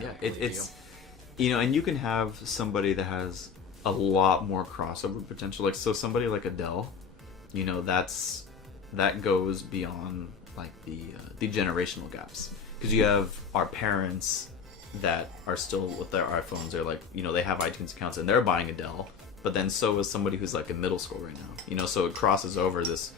Yeah, it's and you can have somebody that has a lot more crossover potential. Like, so somebody like Adele, that goes beyond like the generational gaps, because you have our parents that are still with their iPhones. They're like, they have iTunes accounts and they're buying Adele, but then so is somebody who's like in middle school right now. So it crosses over this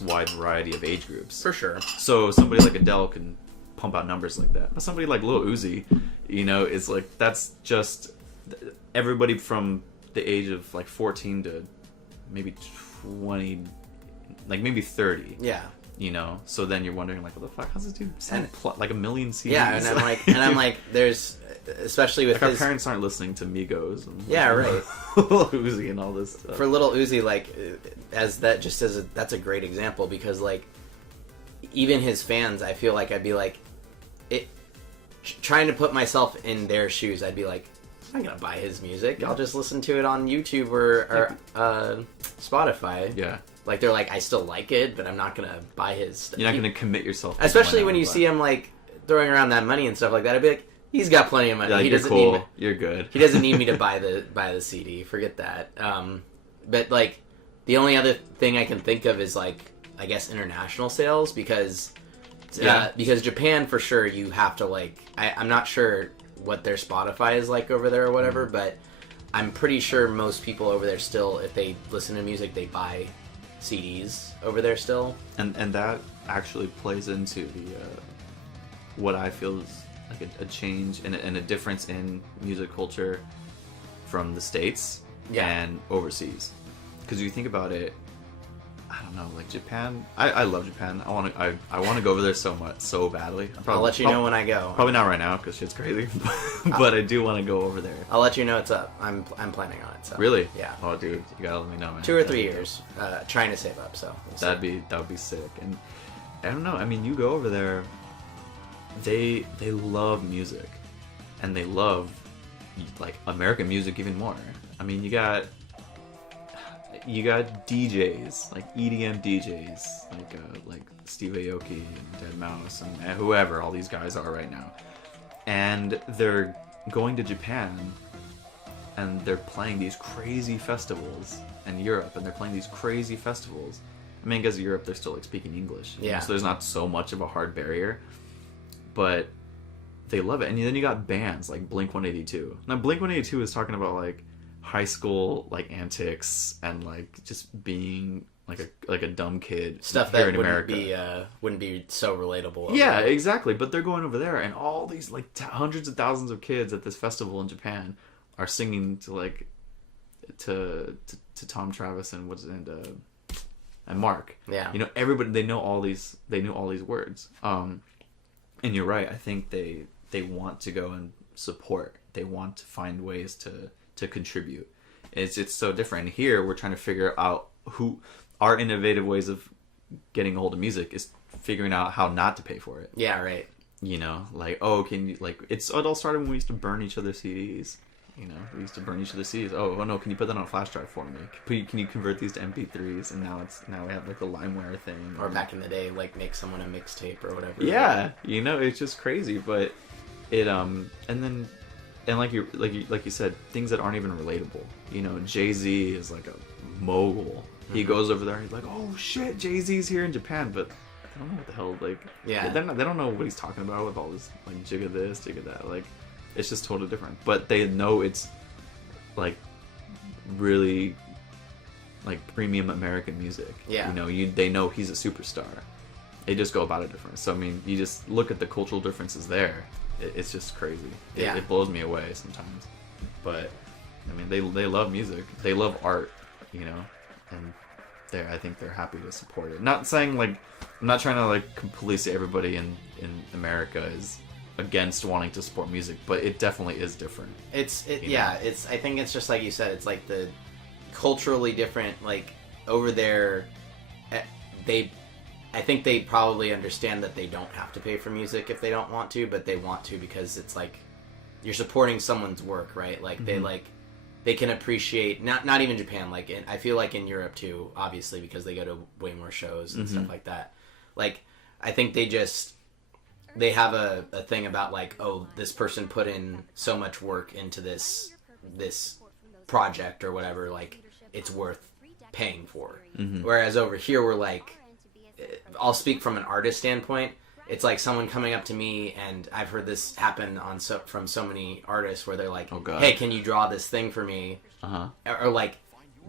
wide variety of age groups. For sure. So somebody like Adele can pump out numbers like that. But somebody like Lil Uzi, is like, that's just everybody from the age of like 14 to maybe 20, like maybe 30. Yeah. So then you're wondering like, what the fuck? How's this dude send like a million CDs? Yeah, and I'm like, there's, especially with like, our parents aren't listening to Migos and right, Lil Uzi and all this stuff. For Lil Uzi, like, that's a great example, because like even his fans, I feel like I'd be like, trying to put myself in their shoes, I'd be like, I'm not gonna buy his music. I'll just listen to it on YouTube or Spotify. Yeah. Like, they're like, I still like it, but I'm not gonna buy his stuff. You're not gonna commit yourself. Especially when you see him like throwing around that money and stuff like that. I'd be like, he's got plenty of money. Like, he you're doesn't cool. need me. You're good. He doesn't need me to buy the CD. Forget that. But like, the only other thing I can think of is like, I guess, international sales, because Japan, for sure, you have to like, I'm not sure what their Spotify is like over there or whatever, but I'm pretty sure most people over there still, if they listen to music, they buy CDs over there still. And that actually plays into the what I feel is like a change and a difference in music culture from the States and overseas. Because you think about it, I don't know, like Japan. I love Japan. I want to go over there so badly. I'll let you know when I go. Probably not right now because shit's crazy, but I do want to go over there. I'll let you know it's up. I'm planning on it. So. Really? Yeah. Oh, dude, you gotta let me know, man. 2 or 3 years, trying to save up. So that would be sick. And I don't know. I mean, you go over there. They love music, and they love like American music even more. I mean, you got DJs, like EDM DJs, like Steve Aoki and deadmau5 and whoever all these guys are right now, and they're going to Japan and they're playing these crazy festivals, in Europe, and they're playing these crazy festivals. I mean, because Europe, they're still like speaking English, yeah. So there's not so much of a hard barrier, but they love it. And then you got bands like Blink-182. Now Blink-182 is talking about like high school like antics and like just being like a dumb kid, stuff here that in America wouldn't be so relatable. Yeah, exactly. But they're going over there, and all these like hundreds of thousands of kids at this festival in Japan are singing to like to Tom Travis and and Mark. Yeah, everybody, they knew all these words. And you're right. I think they want to go and support. They want to find ways to contribute. It's so different. Here we're trying to figure out who our innovative ways of getting a hold of music is figuring out how not to pay for it. Yeah, right. Like, oh, can you, like, it all started when we used to burn each other's CDs. We used to burn each other's CDs. Oh no, can you put that on a flash drive for me? Can you convert these to MP3s? And now we have like the LimeWire thing. Or back in the day, like make someone a mixtape or whatever. Yeah, it's just crazy. But it and like you said, things that aren't even relatable. Jay-Z is like a mogul. He goes over there, he's like, oh shit, Jay-Z's here in Japan, but I don't know what the hell, like, yeah, they don't know what he's talking about with all this, like, jigga this, jigga that, like, it's just totally different. But they know it's, like, really, like, premium American music. Yeah. They know he's a superstar. They just go about it different. So, I mean, you just look at the cultural differences there. It's just crazy. It blows me away sometimes. But, I mean, they love music. They love art, and I think they're happy to support it. Not saying, like, I'm not trying to, like, completely say everybody in America is against wanting to support music, but it definitely is different. I think it's just like you said, it's like the culturally different, like, over there, I think they probably understand that they don't have to pay for music if they don't want to, but they want to because it's like, you're supporting someone's work, right? Like, they can appreciate, not even Japan, like, I feel like in Europe too, obviously, because they go to way more shows and stuff like that. Like, I think they just, they have a thing about like, oh, this person put in so much work into this project or whatever, like it's worth paying for. Whereas over here we're like, I'll speak from an artist standpoint. It's like someone coming up to me, and I've heard this happen from so many artists where they're like, hey, can you draw this thing for me? Or like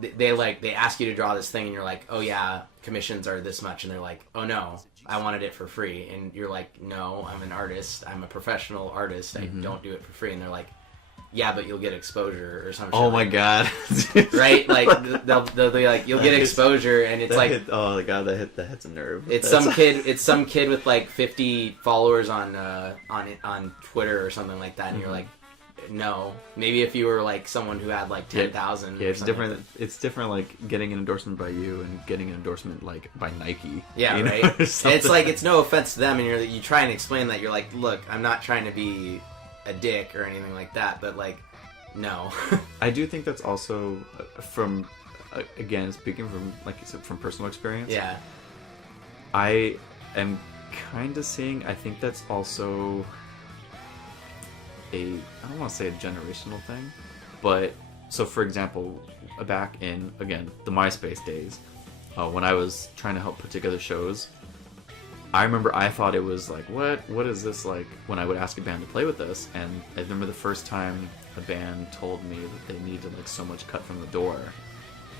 they ask you to draw this thing, and you're like, oh yeah, commissions are this much, and they're like, oh no, I wanted it for free. And you're like, no, I'm an artist, I'm a professional artist, I don't do it for free. And they're like, yeah, but you'll get exposure or something. Oh my god! Right? Like they'll be like, you'll get exposure, and it's like, oh my god, that hits a nerve. It's some kid with like 50 followers on Twitter or something like that, and you're like, no. Maybe if you were like someone who had like 10,000. Yeah, it's different. Like it's different, like getting an endorsement by you and getting an endorsement like by Nike. Yeah, right. It's like, it's no offense to them, and you try and explain that. You're like, look, I'm not trying to be a dick or anything like that, but like, no. I do think that's also from, again, speaking from, like you said, from personal experience. Yeah. I am kind of seeing, I think that's also I don't want to say a generational thing, but so for example, back in, again, the MySpace days, when I was trying to help put together shows, I remember I thought it was like, what is this like, when I would ask a band to play with us. And I remember the first time a band told me that they needed like so much cut from the door,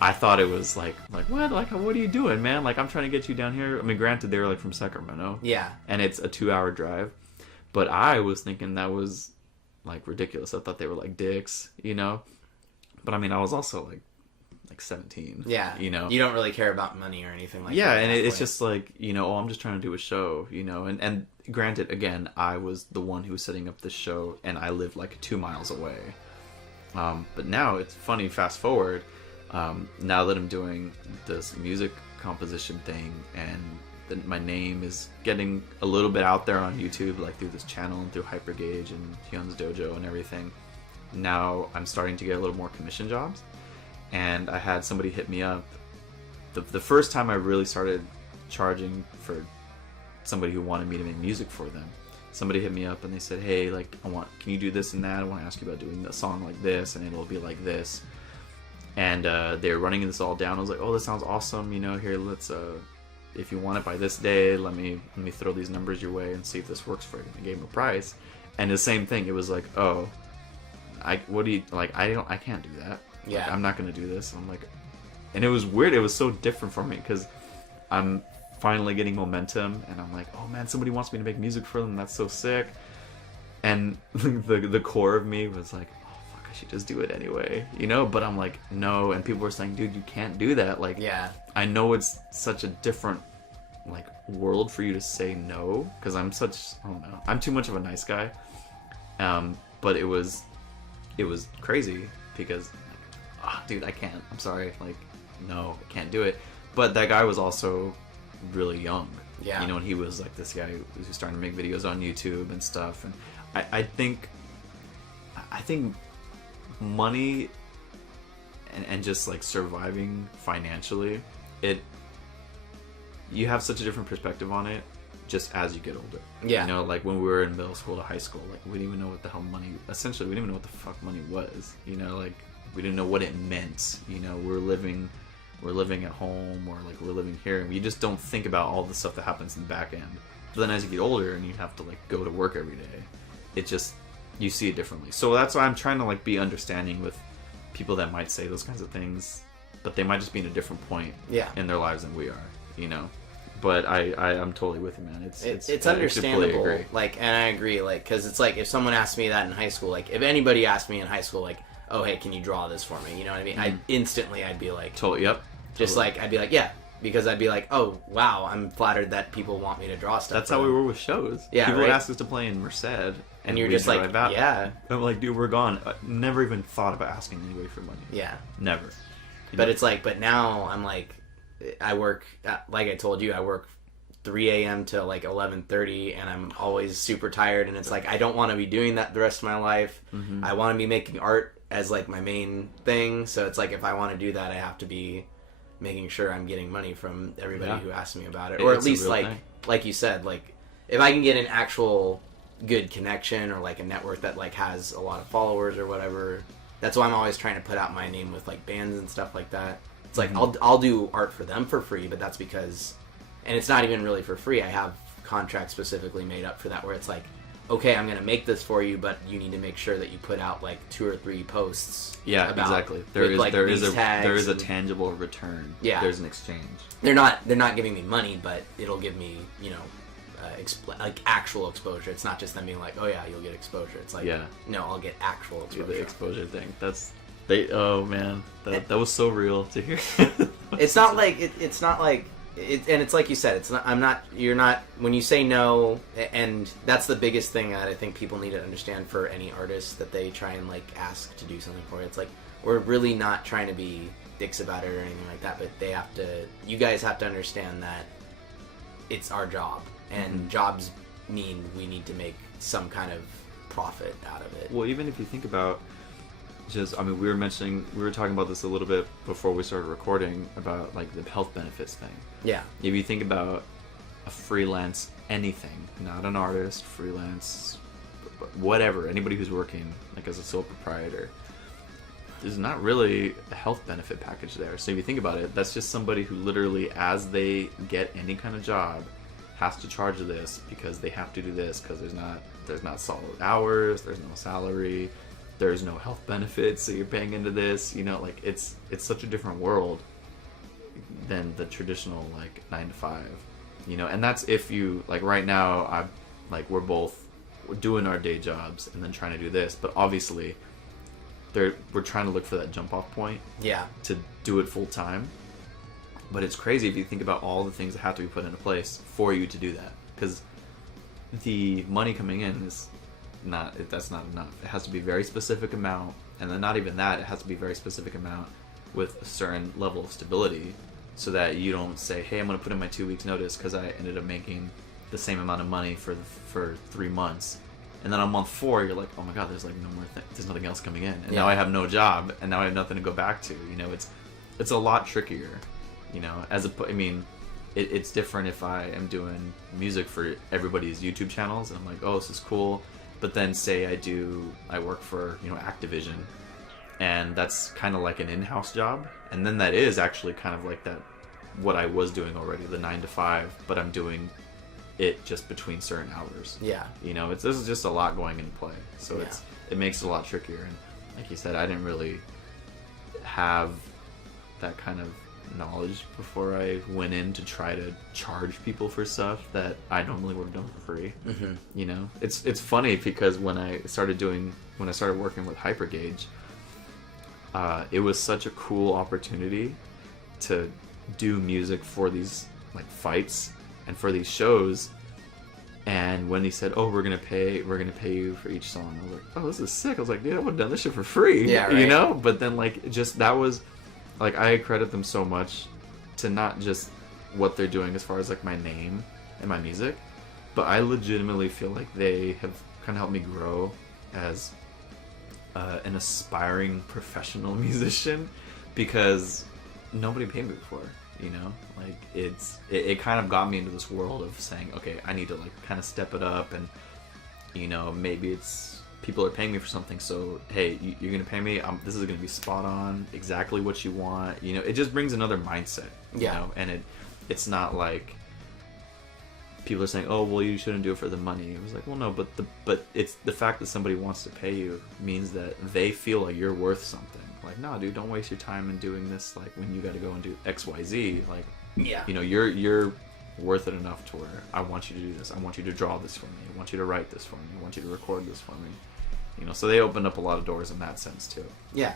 I thought it was like what? Like, what are you doing, man? Like, I'm trying to get you down here. I mean, granted, they were like from Sacramento. Yeah. And it's a 2-hour drive. But I was thinking that was like ridiculous. I thought they were like dicks, you know? But I mean, I was also like 17. Yeah. You know? You don't really care about money or anything like that. Yeah, and it's just like, you know, I'm just trying to do a show, you know? And granted, again, I was the one who was setting up this show, and I lived like 2 miles away. But now it's funny, fast forward, now that I'm doing this music composition thing, and my name is getting a little bit out there on YouTube, like through this channel and through Hypergauge and Hyun's Dojo and everything. Now I'm starting to get a little more commission jobs. And I had somebody hit me up. The first time I really started charging for somebody who wanted me to make music for them, somebody hit me up and they said, hey, like, can you do this and that? I want to ask you about doing a song like this, and it'll be like this. And they were running this all down. I was like, oh, this sounds awesome. You know, here, let's, if you want it by this day, let me throw these numbers your way and see if this works for you. And I gave him a price. And the same thing, it was like, oh, I can't do that. Yeah. Like, I'm not going to do this. I'm like, and it was weird. It was so different for me because I'm finally getting momentum, and I'm like, oh man, somebody wants me to make music for them. That's so sick. And the core of me was like, oh fuck, I should just do it anyway, you know? But I'm like, no. And people were saying, dude, you can't do that. Like, yeah, I know it's such a different like world for you to say no, because I don't know, I'm too much of a nice guy. But it was crazy because, dude, I can't. I'm sorry. Like, no, I can't do it. But that guy was also really young. Yeah. You know, and he was like this guy who was starting to make videos on YouTube and stuff. And I think money and just like surviving financially, you have such a different perspective on it just as you get older. Yeah. You know, like when we were in middle school to high school, like we didn't even know what the hell money, essentially we didn't even know what the fuck money was. You know, like we didn't know what it meant. You know, we're living at home, or like we're living here, and you just don't think about all the stuff that happens in the back end. But then as you get older and you have to like go to work every day, it just, you see it differently. So that's why I'm trying to like be understanding with people that might say those kinds of things, but they might just be in a different point in their lives than we are, you know. But I'm totally with you, man. It's understandable. Like, and I agree. Like, because it's like if someone asked me that in high school, like if anybody asked me in high school, like, oh hey, can you draw this for me? You know what I mean? Mm-hmm. I'd be like, totally, yep. Just totally. Like I'd be like, yeah, because I'd be like, oh wow, I'm flattered that people want me to draw stuff. That's how we were with shows. Yeah, people would ask us to play in Merced, and you're just like, yeah. I'm like, dude, we're gone. Never even thought about asking anybody for money. Yeah, never. But it's like, but now I'm like, I work, like I told you, I work 3 a.m. to like 11:30, and I'm always super tired, and it's like I don't want to be doing that the rest of my life. Mm-hmm. I want to be making art as like my main thing, so it's like if I want to do that, I have to be making sure I'm getting money from everybody who asks me about it, or at least like you said, like if I can get an actual good connection or like a network that like has a lot of followers or whatever, that's why I'm always trying to put out my name with like bands and stuff like that. It's like I'll do art for them for free, but that's because, and it's not even really for free. I have contracts specifically made up for that where it's like, okay, I'm gonna make this for you, but you need to make sure that you put out like 2 or 3 posts. Yeah, exactly. There is a tangible return. Yeah, there's an exchange. They're not giving me money, but it'll give me, you know, like actual exposure. It's not just them being like, oh yeah, you'll get exposure. It's like, no, I'll get actual exposure. The exposure thing. Oh man, that was so real to hear. It's not like and it's like you said, it's not. You're not. When you say no, and that's the biggest thing that I think people need to understand for any artist that they try and like ask to do something for. It's like, we're really not trying to be dicks about it or anything like that, but they have to. You guys have to understand that it's our job, and jobs mean we need to make some kind of profit out of it. Well, even if you think about. I mean, we were talking about this a little bit before we started recording about like the health benefits thing. Yeah. If you think about a freelance anything, not an artist, freelance, whatever, anybody who's working like as a sole proprietor, there's not really a health benefit package there. So if you think about it, that's just somebody who literally, as they get any kind of job, has to charge this because they have to do this because there's not solid hours, there's no salary. There's no health benefits, so you're paying into this. You know, like it's such a different world than the traditional like 9 to 5. You know, and that's if you like right now. We're both doing our day jobs and then trying to do this, but obviously, we're trying to look for that jump off point. Yeah. To do it full time, but it's crazy if you think about all the things that have to be put into place for you to do that, because the money coming in is. That's not enough. It has to be a very specific amount, and then not even that, it has to be a very specific amount with a certain level of stability, so that you don't say, hey, I'm going to put in my 2 weeks notice because I ended up making the same amount of money for 3 months, and then on month 4 you're like, oh my god, there's like no more there's nothing else coming in, and now I have no job, and now I have nothing to go back to. You know, it's a lot trickier, you know, it's different if I am doing music for everybody's YouTube channels and I'm like, oh, this is cool. But then say I work for, you know, Activision, and that's kind of like an in-house job, and then that is actually kind of like that, what I was doing already, the 9 to 5, but I'm doing it just between certain hours. Yeah. You know, this is just a lot going into play, so it makes it a lot trickier, and like you said, I didn't really have that kind of knowledge before I went in to try to charge people for stuff that I normally would have done for free. Mm-hmm. You know, it's funny because when I started working with Hypergauge, it was such a cool opportunity to do music for these like fights and for these shows. And when he said, "Oh, we're gonna pay you for each song," I was like, "Oh, this is sick." I was like, "Dude, I would have done this shit for free." Yeah, right. You know. But then like that was. Like, I credit them so much to not just what they're doing as far as, like, my name and my music, but I legitimately feel like they have kind of helped me grow as an aspiring professional musician, because nobody paid me before, you know? Like, it kind of got me into this world of saying, okay, I need to, like, kind of step it up, and, you know, maybe people are paying me for something, so hey, you're gonna pay me. This is gonna be spot on, exactly what you want. You know, it just brings another mindset. You know, and it's not like people are saying, oh, well, you shouldn't do it for the money. It was like, well, no, but it's the fact that somebody wants to pay you means that they feel like you're worth something. Like, no, dude, don't waste your time in doing this. Like, when you got to go and do X, Y, Z. Like, you know, you're worth it enough to where I want you to do this. I want you to draw this for me. I want you to write this for me. I want you to record this for me. You know, so they opened up a lot of doors in that sense too. Yeah.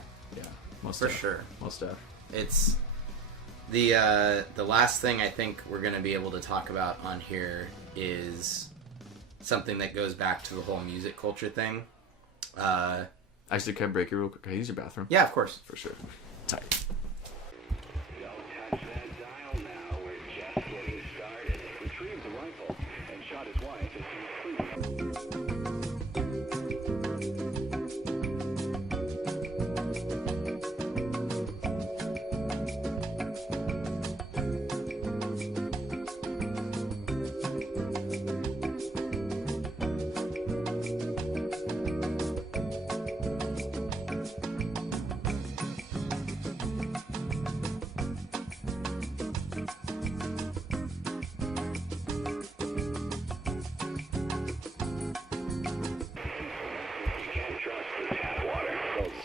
Most for sure. Most stuff. It's the last thing I think we're going to be able to talk about on here is something that goes back to the whole music culture thing. Actually, can I break you real quick? Can I use your bathroom? Yeah, of course. For sure. Tight.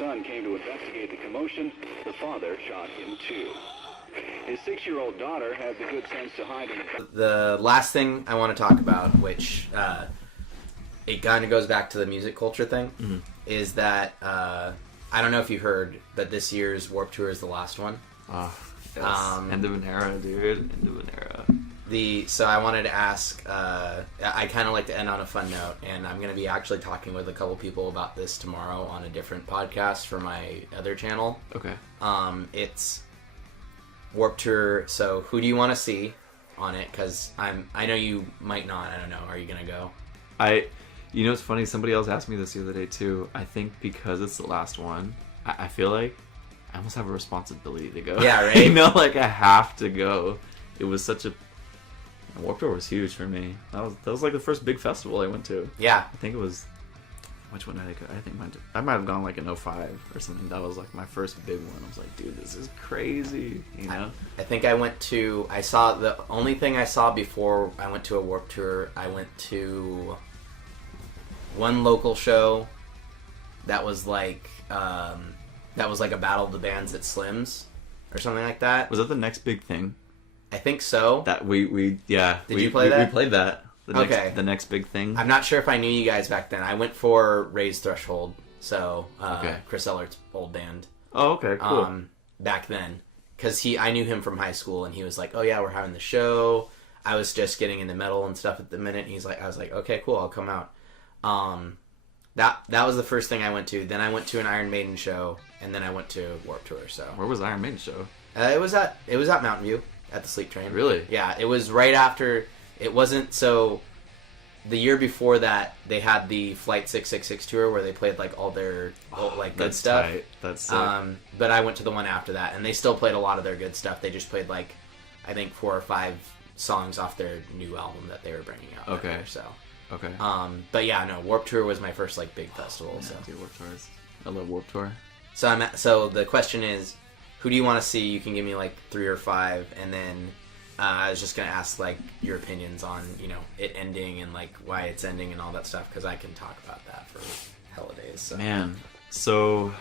son came to investigate the commotion, the father shot him too. His 6-year-old daughter had the good sense to hide in the last thing I want to talk about, which it kind of goes back to the music culture thing, is that I don't know if you heard, but this year's Warped Tour is the last one. Oh, yes. End of an era, dude. End of an era. So I wanted to ask, I kind of like to end on a fun note, and I'm going to be actually talking with a couple people about this tomorrow on a different podcast for my other channel. Okay. It's Warped Tour, so who do you want to see on it? Because I know you might not, I don't know, are you going to go? You know, it's funny, somebody else asked me this the other day too. I think because it's the last one, I feel like I almost have a responsibility to go. Yeah, right? You know, like I have to go. It was such a... Warped Tour was huge for me. That was like the first big festival I went to. Yeah. I think it was... Which one did I go? I think I might have gone like in 05 or something. That was like my first big one. I was like, dude, this is crazy. You know? I think I saw the only thing I saw before I went to a Warped Tour, I went to one local show that was like a battle of the bands at Slim's or something like that. Was that the next big thing? I think so. That we Did you play that? We played that. The next big thing. I'm not sure if I knew you guys back then. I went for Ray's Threshold, so Chris Ellert's old band. Oh, okay, cool. Back then, because I knew him from high school, and he was like, "Oh yeah, we're having the show." I was just getting into metal and stuff at the minute. And I was like, "Okay, cool, I'll come out." That was the first thing I went to. Then I went to an Iron Maiden show, and then I went to Warped Tour. So where was Iron Maiden show? It was at Mountain View at the Sleep Train. Really? Yeah, it was right after. It wasn't so. The year before that, they had the Flight 666 tour where they played like all their good stuff. Tight. That's sick. But I went to the one after that, and they still played a lot of their good stuff. They just played like I think 4 or 5 songs off their new album that they were bringing out. Okay. There, so. Okay. But yeah, no, Warped Tour was my first like big festival. Yeah, so. dude, Warped Tour I love Warped Tour. So the question is, who do you want to see? You can give me like 3 or 5, and then I was just gonna ask like your opinions on it ending and like why it's ending and all that stuff, because I can talk about that for hella days. So. Man, so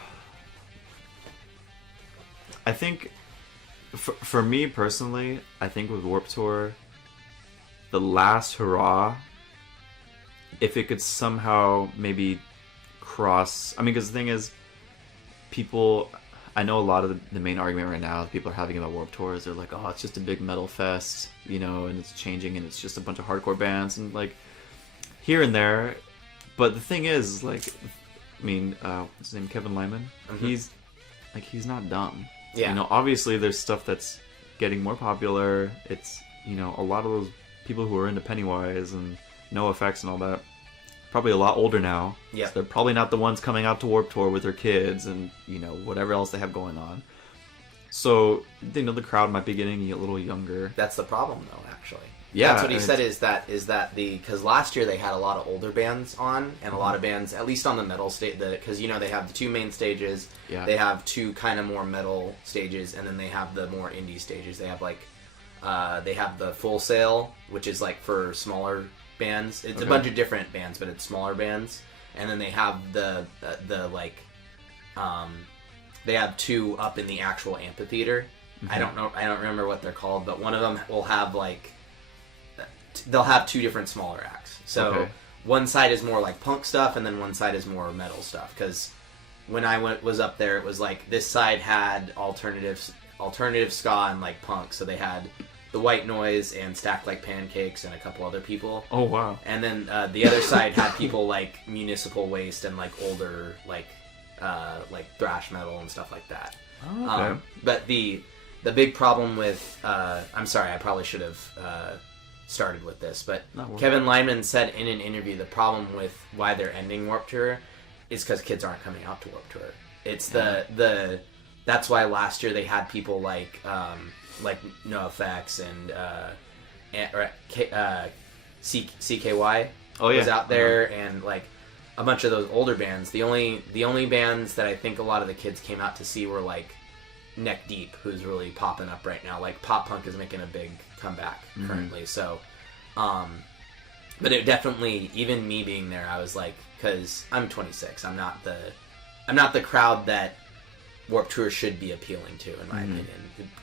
I think for me personally, I think with Warped Tour, the last hurrah, if it could somehow maybe cross... I mean, because the thing is, people... I know a lot of the main argument right now that people are having about Warped Tour is they're like, oh, it's just a big metal fest, and it's changing, and it's just a bunch of hardcore bands, and like, here and there. But the thing is, like, I mean, what's his name, Kevin Lyman? Mm-hmm. He's not dumb. Yeah. Obviously there's stuff that's getting more popular. It's, a lot of those people who are into Pennywise and NoFX and all that, probably a lot older now. Yeah. So they're probably not the ones coming out to Warped Tour with their kids and, whatever else they have going on. So, the crowd might be getting a little younger. That's the problem, though, actually. Yeah. That's what he said is that because last year they had a lot of older bands on, and a lot of bands, at least on the metal stage, because, they have the 2 main stages. Yeah. They have 2 kind of more metal stages, and then they have the more indie stages. They have, they have the Full Sail, which is, for smaller bands. It's a bunch of different bands, but it's smaller bands. And then they have they have 2 up in the actual amphitheater. Mm-hmm. I don't remember what they're called, but one of them will have they'll have 2 different smaller acts. So one side is more punk stuff, and then one side is more metal stuff. Because when I was up there, it was this side had alternative ska and punk. So they had the White Noise and Stacked Like Pancakes and a couple other people. Oh wow! And then the other side had people like Municipal Waste and older thrash metal and stuff like that. Oh, okay. But the big problem with I'm sorry, I probably should have started with this, but Kevin Lyman said in an interview the problem with why they're ending Warped Tour is because kids aren't coming out to Warped Tour. It's that's why last year they had people like NoFX and CKY was out there, and a bunch of those older bands. The only bands that I think a lot of the kids came out to see were Neck Deep, who's really popping up right now. Pop punk is making a big comeback currently. So, but it definitely, even me being there, I was because I'm 26. I'm not not the crowd that Warped Tour should be appealing to, in my opinion.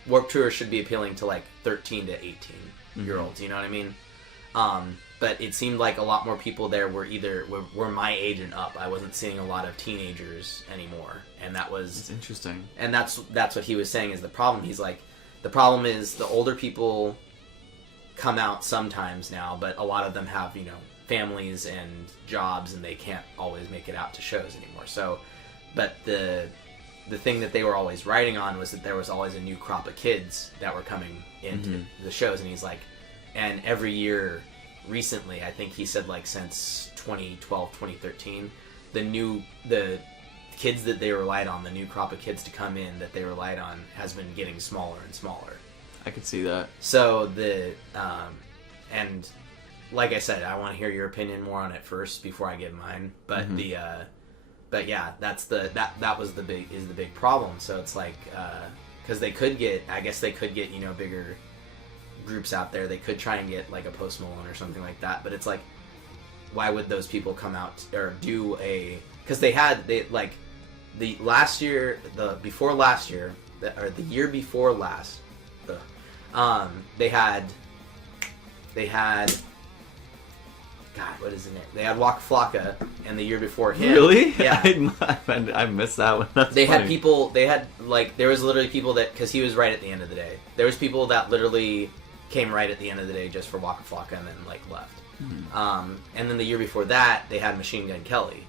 Warped Tour should be appealing to like 13 to 18-year-olds. You know what I mean? But it seemed like a lot more people there were my age and up. I wasn't seeing a lot of teenagers anymore, and It's interesting. And that's what he was saying is the problem. He's like, the problem is the older people come out sometimes now, but a lot of them have, you know, families and jobs, and they can't always make it out to shows anymore. So, but the thing that they were always writing on was that there was always a new crop of kids that were coming into the shows, and he's like, and every year recently, I think he said like since 2012, 2013, the kids that they relied on, the new crop of kids to come in that they relied on, has been getting smaller and smaller. I could see that. So and like I said, I want to hear your opinion more on it first before I give mine. But but yeah, that was the big problem. So it's like, because they could get, you know, bigger groups out there. They could try and get like a Post Malone or something like that. But it's like, why would those people come out or do because the before last year, or the year before last, they had God, what is it? They had Waka Flocka, and the year before him. Really? Yeah. I missed that one. That's they funny. had people. They had there was literally people that, because he was right at the end of the day. There was people that literally came right at the end of the day just for Waka Flocka and then like left. And then the year before that, they had Machine Gun Kelly.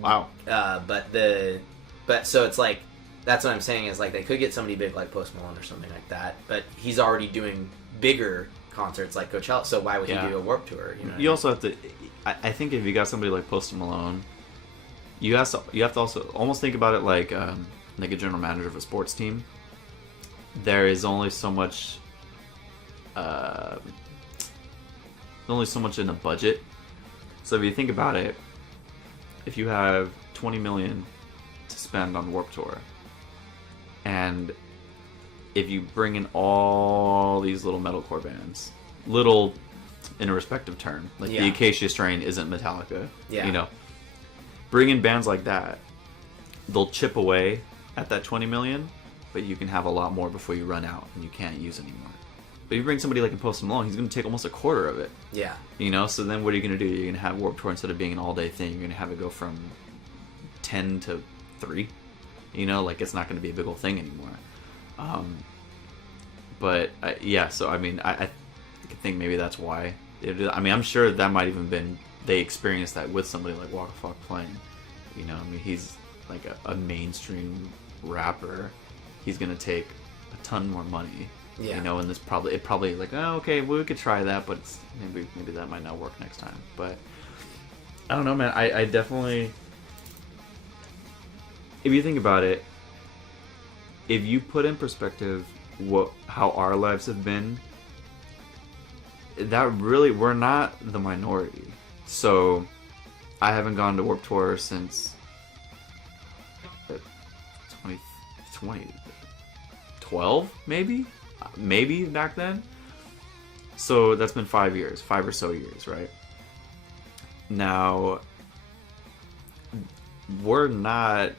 Wow. But so it's like, that's what I'm saying is like they could get somebody big like Post Malone or something like that, but he's already doing bigger concerts like Coachella, so why would he do a Warped Tour? You know, you also have to. I think if you got somebody like Post Malone, you have to also almost think about it like a general manager of a sports team. There is only so much. Only so much in a budget. So if you think about it, if you have $20 million to spend on Warped Tour, and if you bring in all these little metalcore bands, little in a respective term, like the Acacia Strain isn't Metallica, you know, bring in bands like that, they'll chip away at that 20 million, but you can have a lot more before you run out and you can't use anymore. But if you bring somebody like a Post Malone, he's going to take almost a quarter of it. Yeah. You know, so then what are you going to do? You're going to have Warped Tour, instead of being an all-day thing, you're going to have it go from 10 to 3. You know, like, it's not going to be a big old thing anymore. But yeah, so I mean, I think maybe that's why. I mean, I'm sure that might even been, they experienced that with somebody like Waka Flocka playing. You know, I mean, he's like a mainstream rapper. He's gonna take a ton more money. Yeah. You know, and it probably like, oh, okay, well, we could try that, but it's, maybe that might not work next time. But I don't know, man. I definitely, if you think about it, if you put in perspective how our lives have been, that really, we're not the minority. So I haven't gone to Warped Tour since 2012, maybe back then. So that's been 5 years, 5 or so years, right? Now, we're not,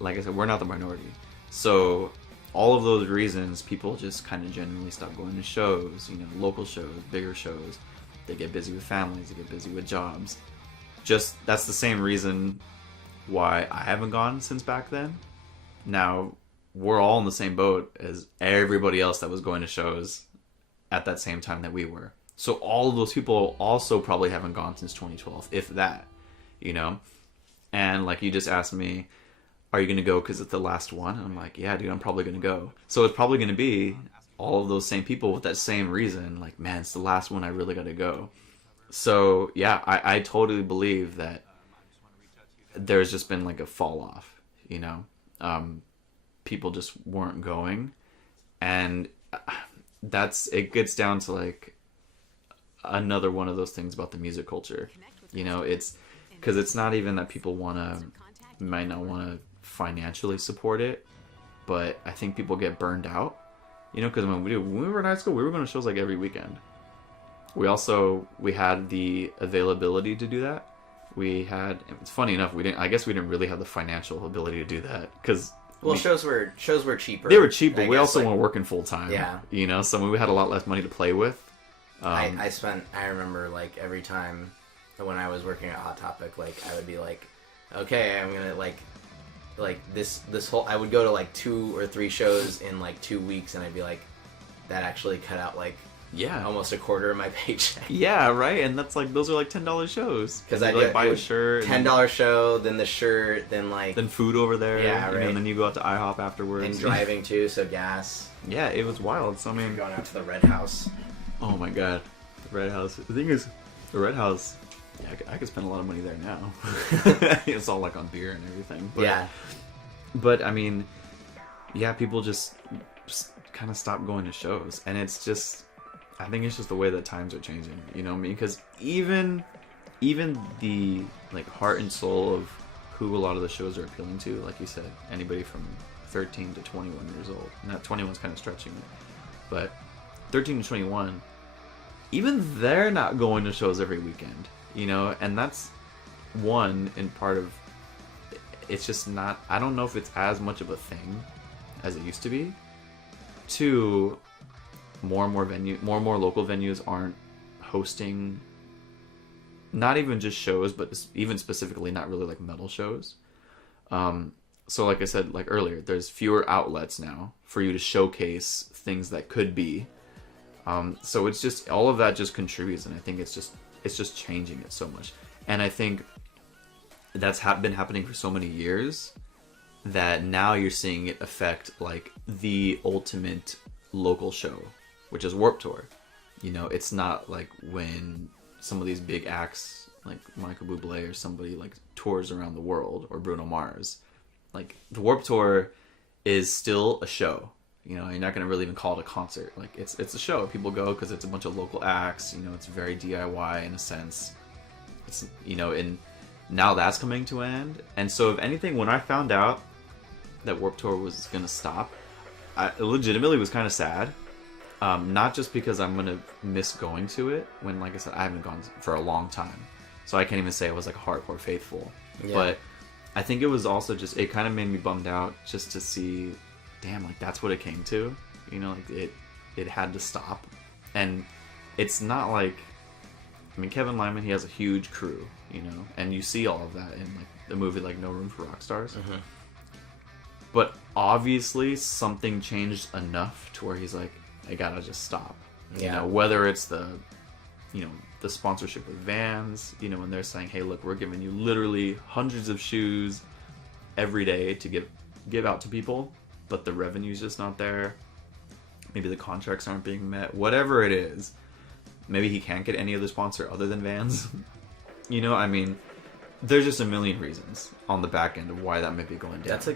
like I said, we're not the minority. So all of those reasons, people just kind of genuinely stop going to shows, you know, local shows, bigger shows. They get busy with families, they get busy with jobs. Just, that's the same reason why I haven't gone since back then. Now, we're all in the same boat as everybody else that was going to shows at that same time that we were. So all of those people also probably haven't gone since 2012, if that, you know? And like you just asked me, are you going to go because it's the last one? And I'm like, yeah, dude, I'm probably going to go. So it's probably going to be all of those same people with that same reason. Like, man, it's the last one, I really got to go. So, yeah, I totally believe that there's just been like a fall off, you know? People just weren't going. And it gets down to like another one of those things about the music culture. You know, it's because it's not even that people might not want to financially support it, but I think people get burned out, you know, because when we were in high school, we were going to shows like every weekend. We had the availability to do that. we had. It's funny enough, I guess we didn't really have the financial ability to do that because. Well, shows were cheaper. They were cheap, but we also like, weren't working full time. Yeah. You know, so we had a lot less money to play with. I remember like every time when I was working at Hot Topic, like I would be like, okay, I'm gonna like this whole. I would go to like 2 or 3 shows in like 2 weeks, and I'd be like, that actually cut out like. Yeah, almost a quarter of my paycheck. Yeah, right, and that's like those are like $10 shows because I like buy a shirt, $10 show, then the shirt, then food over there, yeah, right, and then you go out to IHOP afterwards, and driving too, so gas. Yeah, it was wild. So I mean, going out to the Red House. Oh my god, the Red House. The thing is, the Red House. Yeah, I could spend a lot of money there now. It's all like on beer and everything. But, yeah, but I mean, yeah, people just kind of stopped going to shows, and it's just. I think it's just the way that times are changing, you know what I mean? Because even the like heart and soul of who a lot of the shows are appealing to, like you said, anybody from 13 to 21 years old. Not 21's kind of stretching it, but 13 to 21, even they're not going to shows every weekend, you know? And that's one in part of it's just not. I don't know if it's as much of a thing as it used to be. Two. More and more local venues aren't hosting not even just shows, but even specifically not really like metal shows. So like I said like earlier, there's fewer outlets now for you to showcase things that could be. So it's just all of that just contributes, and I think it's just changing it so much. And I think that's been happening for so many years that now you're seeing it affect like the ultimate local show, which is Warped Tour. You know, it's not like when some of these big acts like Michael Bublé or somebody like tours around the world, or Bruno Mars. Like the Warped Tour is still a show. You know, you're not going to really even call it a concert. Like it's a show. People go because it's a bunch of local acts. You know, it's very DIY in a sense. It's, you know, and now that's coming to an end. And so if anything, when I found out that Warped Tour was going to stop, I legitimately was kind of sad. Not just because I'm gonna miss going to it when, like I said, I haven't gone for a long time, so I can't even say I was like hardcore faithful. Yeah. But I think it was also just, it kind of made me bummed out just to see, damn, like that's what it came to. You know, like it had to stop, and it's not like, I mean, Kevin Lyman, he has a huge crew, you know, and you see all of that in like the movie like No Room for Rock Stars. Mm-hmm. But obviously something changed enough to where he's like, I gotta just stop. Yeah. You know, whether it's the sponsorship with Vans, you know, when they're saying, hey, look, we're giving you literally hundreds of shoes every day to give out to people, but the revenue's just not there. Maybe the contracts aren't being met. Whatever it is, maybe he can't get any other sponsor other than Vans. You know, I mean, there's just a million reasons on the back end of why that may be going down. That's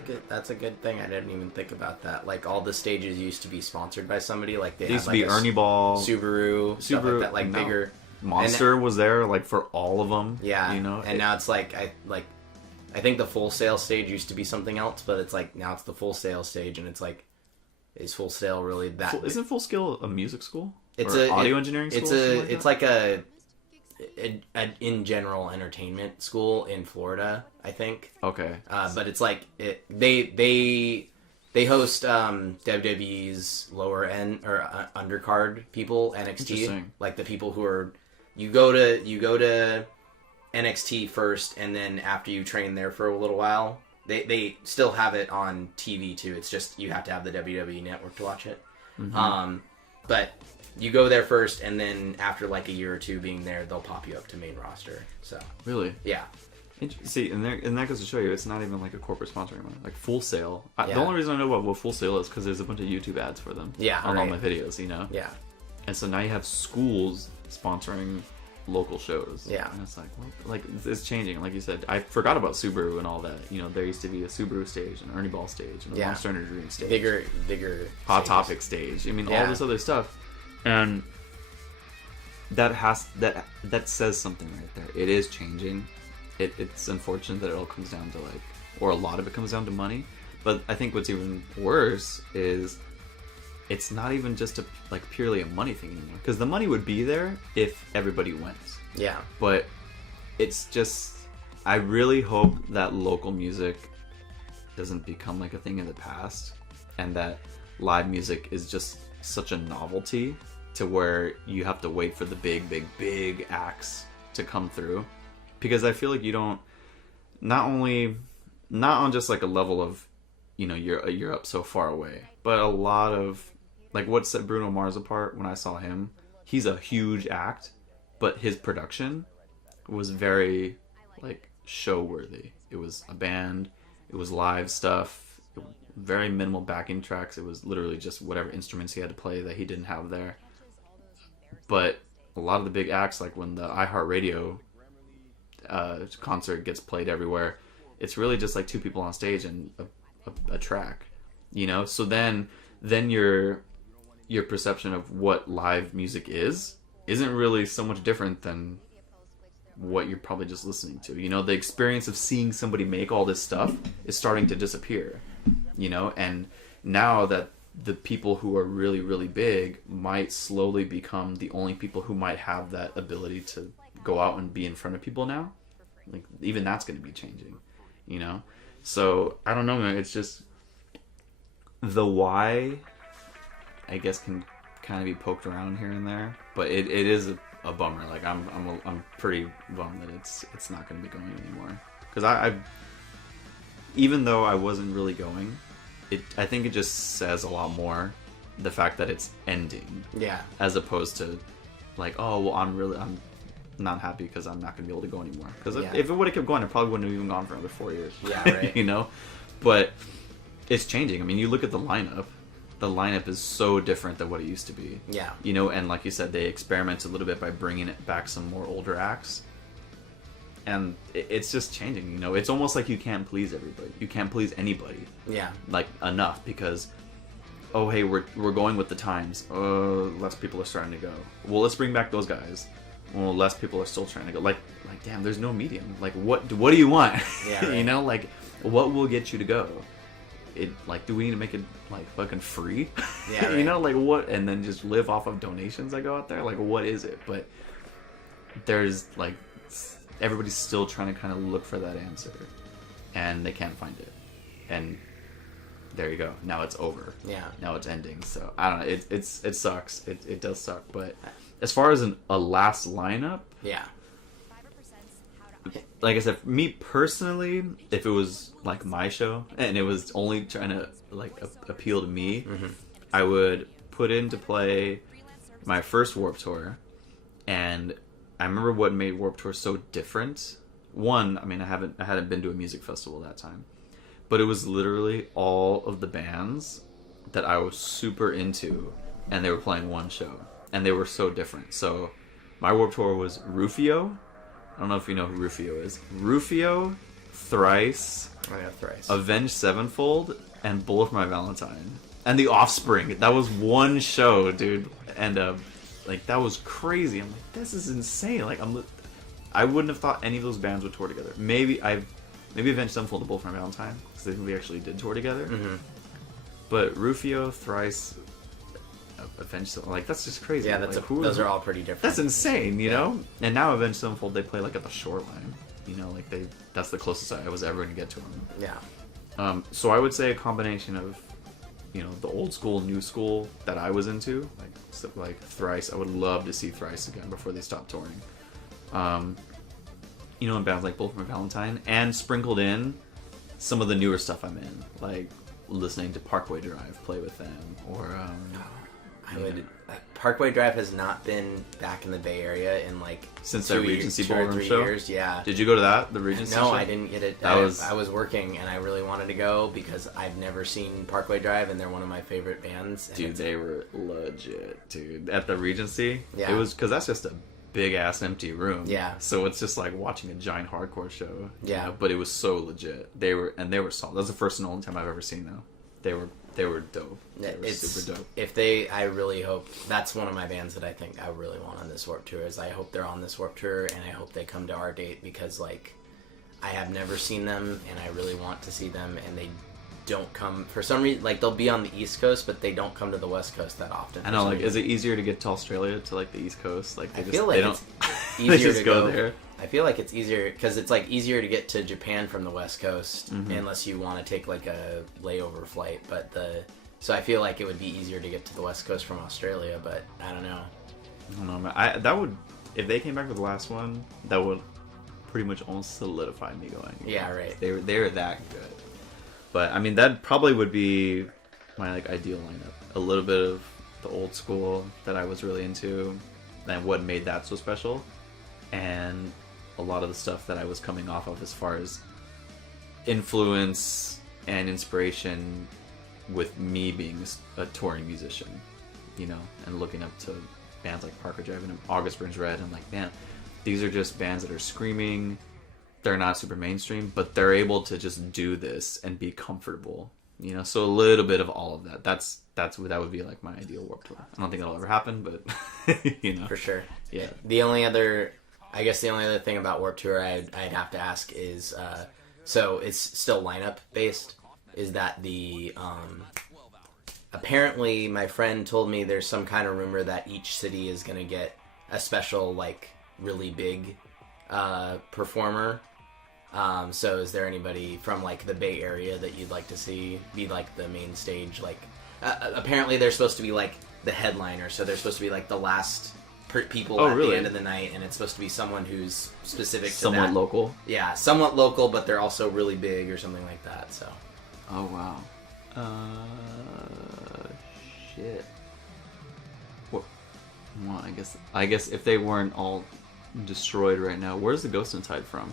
a good thing. I didn't even think about that. Like all the stages used to be sponsored by somebody. Like they used to be Ernie Ball, Subaru, stuff like that. Like no. Bigger Monster was there like for all of them. Yeah, you know. And now it's like I think the Full Sail stage used to be something else, but it's like now it's the Full Sail stage, and it's like, is Full Sail really that? Isn't Full Sail a music school? It's an audio engineering school. It's like a in general entertainment school in Florida, I think. Okay. But it's like they host WWE's lower end or undercard people, NXT, like the people who are you go to NXT first, and then after you train there for a little while, they still have it on TV too. It's just you have to have the WWE network to watch it. Mm-hmm. But you go there first, and then after like a year or two being there, they'll pop you up to main roster. So really, yeah. See, and that goes to show you, it's not even like a corporate sponsor anymore. Like Full Sail. The only reason I know about what Full Sail is because there's a bunch of YouTube ads for them. Yeah, on all my videos, you know. Yeah. And so now you have schools sponsoring local shows. Yeah. And it's like, well, like it's changing. Like you said, I forgot about Subaru and all that. You know, there used to be a Subaru stage, an Ernie Ball stage, and a Monster Energy Drink stage, bigger Hot Topic stage. I mean, all this other stuff. And that says something right there. It is changing. It's unfortunate that it all comes down to like, or a lot of it comes down to money. But I think what's even worse is it's not even just like purely a money thing anymore. Because the money would be there if everybody went. Yeah. But it's just I really hope that local music doesn't become like a thing in the past, and that live music is just such a novelty to where you have to wait for the big acts to come through. Because I feel like you don't, not on just like a level of, you know, you're up so far away, but a lot of like what set Bruno Mars apart when I saw him. He's a huge act, but his production was very like show worthy. It was a band, it was live stuff, very minimal backing tracks. It was literally just whatever instruments he had to play that he didn't have there. But a lot of the big acts, like when the iHeartRadio concert gets played everywhere, it's really just like two people on stage and a track, you know. So then your perception of what live music isn't really so much different than what you're probably just listening to. You know, the experience of seeing somebody make all this stuff is starting to disappear, you know. And now that the people who are really, really big might slowly become the only people who might have that ability to go out and be in front of people now, like even that's going to be changing, you know. So I don't know, man. It's just the why, I guess, can kind of be poked around here and there, but it is a bummer. Like I'm pretty bummed that it's not going to be going anymore, because I even though I wasn't really going, I think it just says a lot more the fact that it's ending, as opposed to like, oh well, I'm not happy because I'm not going to be able to go anymore. Because if it would have kept going, it probably wouldn't have even gone for another 4 years. Yeah, right. You know, but it's changing. I mean, you look at the lineup. The lineup is so different than what it used to be. Yeah. You know, and like you said, they experiment a little bit by bringing it back some more older acts. And it's just changing, you know. It's almost like you can't please everybody. You can't please anybody. Yeah. Like, enough, because, oh, hey, we're going with the times. Less people are starting to go. Well, let's bring back those guys. Well, less people are still trying to go. Like damn, there's no medium. Like, what do you want? Yeah, right. You know, like, what will get you to go? Do we need to make it like fucking free? Yeah, right. You know, like what? And then just live off of donations that go out there? Like, what is it? But there's like, everybody's still trying to kind of look for that answer, and they can't find it. And there you go. Now it's over. Yeah. Now it's ending. So I don't know. It sucks. It does suck. But as far as a last lineup, yeah. Like I said, me personally, if it was like my show and it was only trying to like appeal to me, I would put into play my first Warped Tour. And I remember what made Warped Tour so different. One, I mean, I hadn't been to a music festival that time, but it was literally all of the bands that I was super into, and they were playing one show, and they were so different. So my Warped Tour was Rufio. I don't know if you know who Rufio is. Rufio, Thrice, Avenged Sevenfold, and Bullet for My Valentine. And The Offspring. That was one show, dude. And like, that was crazy. I'm like, this is insane. Like, I wouldn't have thought any of those bands would tour together. Maybe Avenged Sevenfold and Bullet for My Valentine, because I think we actually did tour together. But Rufio, Thrice, Avenged Sevenfold, like, that's just crazy. Yeah, those are all pretty different. That's insane, you know? And now Avenged Sevenfold, they play like at the Shoreline. You know, like that's the closest I was ever going to get to them. Yeah. So I would say a combination of, you know, the old school, new school that I was into, like Thrice. I would love to see Thrice again before they stop touring. You know, in bands like Bullet for My Valentine, and sprinkled in some of the newer stuff I'm in, like listening to Parkway Drive, play with them, or Parkway Drive has not been back in the Bay Area in like since that Regency 2 or 3 show. years. Yeah. Did you go to that? The Regency? No, show? I didn't get it. I was working, and I really wanted to go because I've never seen Parkway Drive, and they're one of my favorite bands. Dude, they were legit, dude. At the Regency, yeah, it was because that's just a big ass empty room. Yeah. So it's just like watching a giant hardcore show. Yeah. You know? But it was so legit. They were solid. That was the first and only time I've ever seen them. They were dope. They were super dope. I really hope that's one of my bands that I think I really want on this Warped Tour. Is I hope they're on this Warped Tour, and I hope they come to our date, because like I have never seen them, and I really want to see them, and they don't come for some reason. Like, they'll be on the East Coast, but they don't come to the West Coast that often. I know. Like, is it easier to get to Australia to like the East Coast? Like, I feel like easier just to go there. I feel like it's easier because it's like easier to get to Japan from the West Coast unless you want to take like a layover flight. So I feel like it would be easier to get to the West Coast from Australia, but I don't know. I don't know, man. That would, if they came back with the last one, that would pretty much almost solidify me going. Yeah, right. They're that good. But I mean, that probably would be my like ideal lineup. A little bit of the old school that I was really into, and what made that so special, and a lot of the stuff that I was coming off of as far as influence and inspiration with me being a touring musician, you know, and looking up to bands like Parker Drive and August Burns Red, and like, man, these are just bands that are screaming. They're not super mainstream, but they're able to just do this and be comfortable, you know. So a little bit of all of that. That would be like my ideal Warped Tour. I don't think that'll ever happen, but you know, for sure. Yeah. The only other thing about Warped Tour I'd have to ask is, so it's still lineup based. Is that the apparently my friend told me there's some kind of rumor that each city is gonna get a special like really big performer. So is there anybody from like the Bay Area that you'd like to see be like the main stage? Like apparently they're supposed to be like the headliner, so they're supposed to be like the last people at the end of the night, and it's supposed to be someone who's specific to somewhat that. local. Yeah, somewhat local, but they're also really big or something like that. So. Oh wow. Shit. Well, I guess if they weren't all destroyed right now, where's the Ghost Inside from?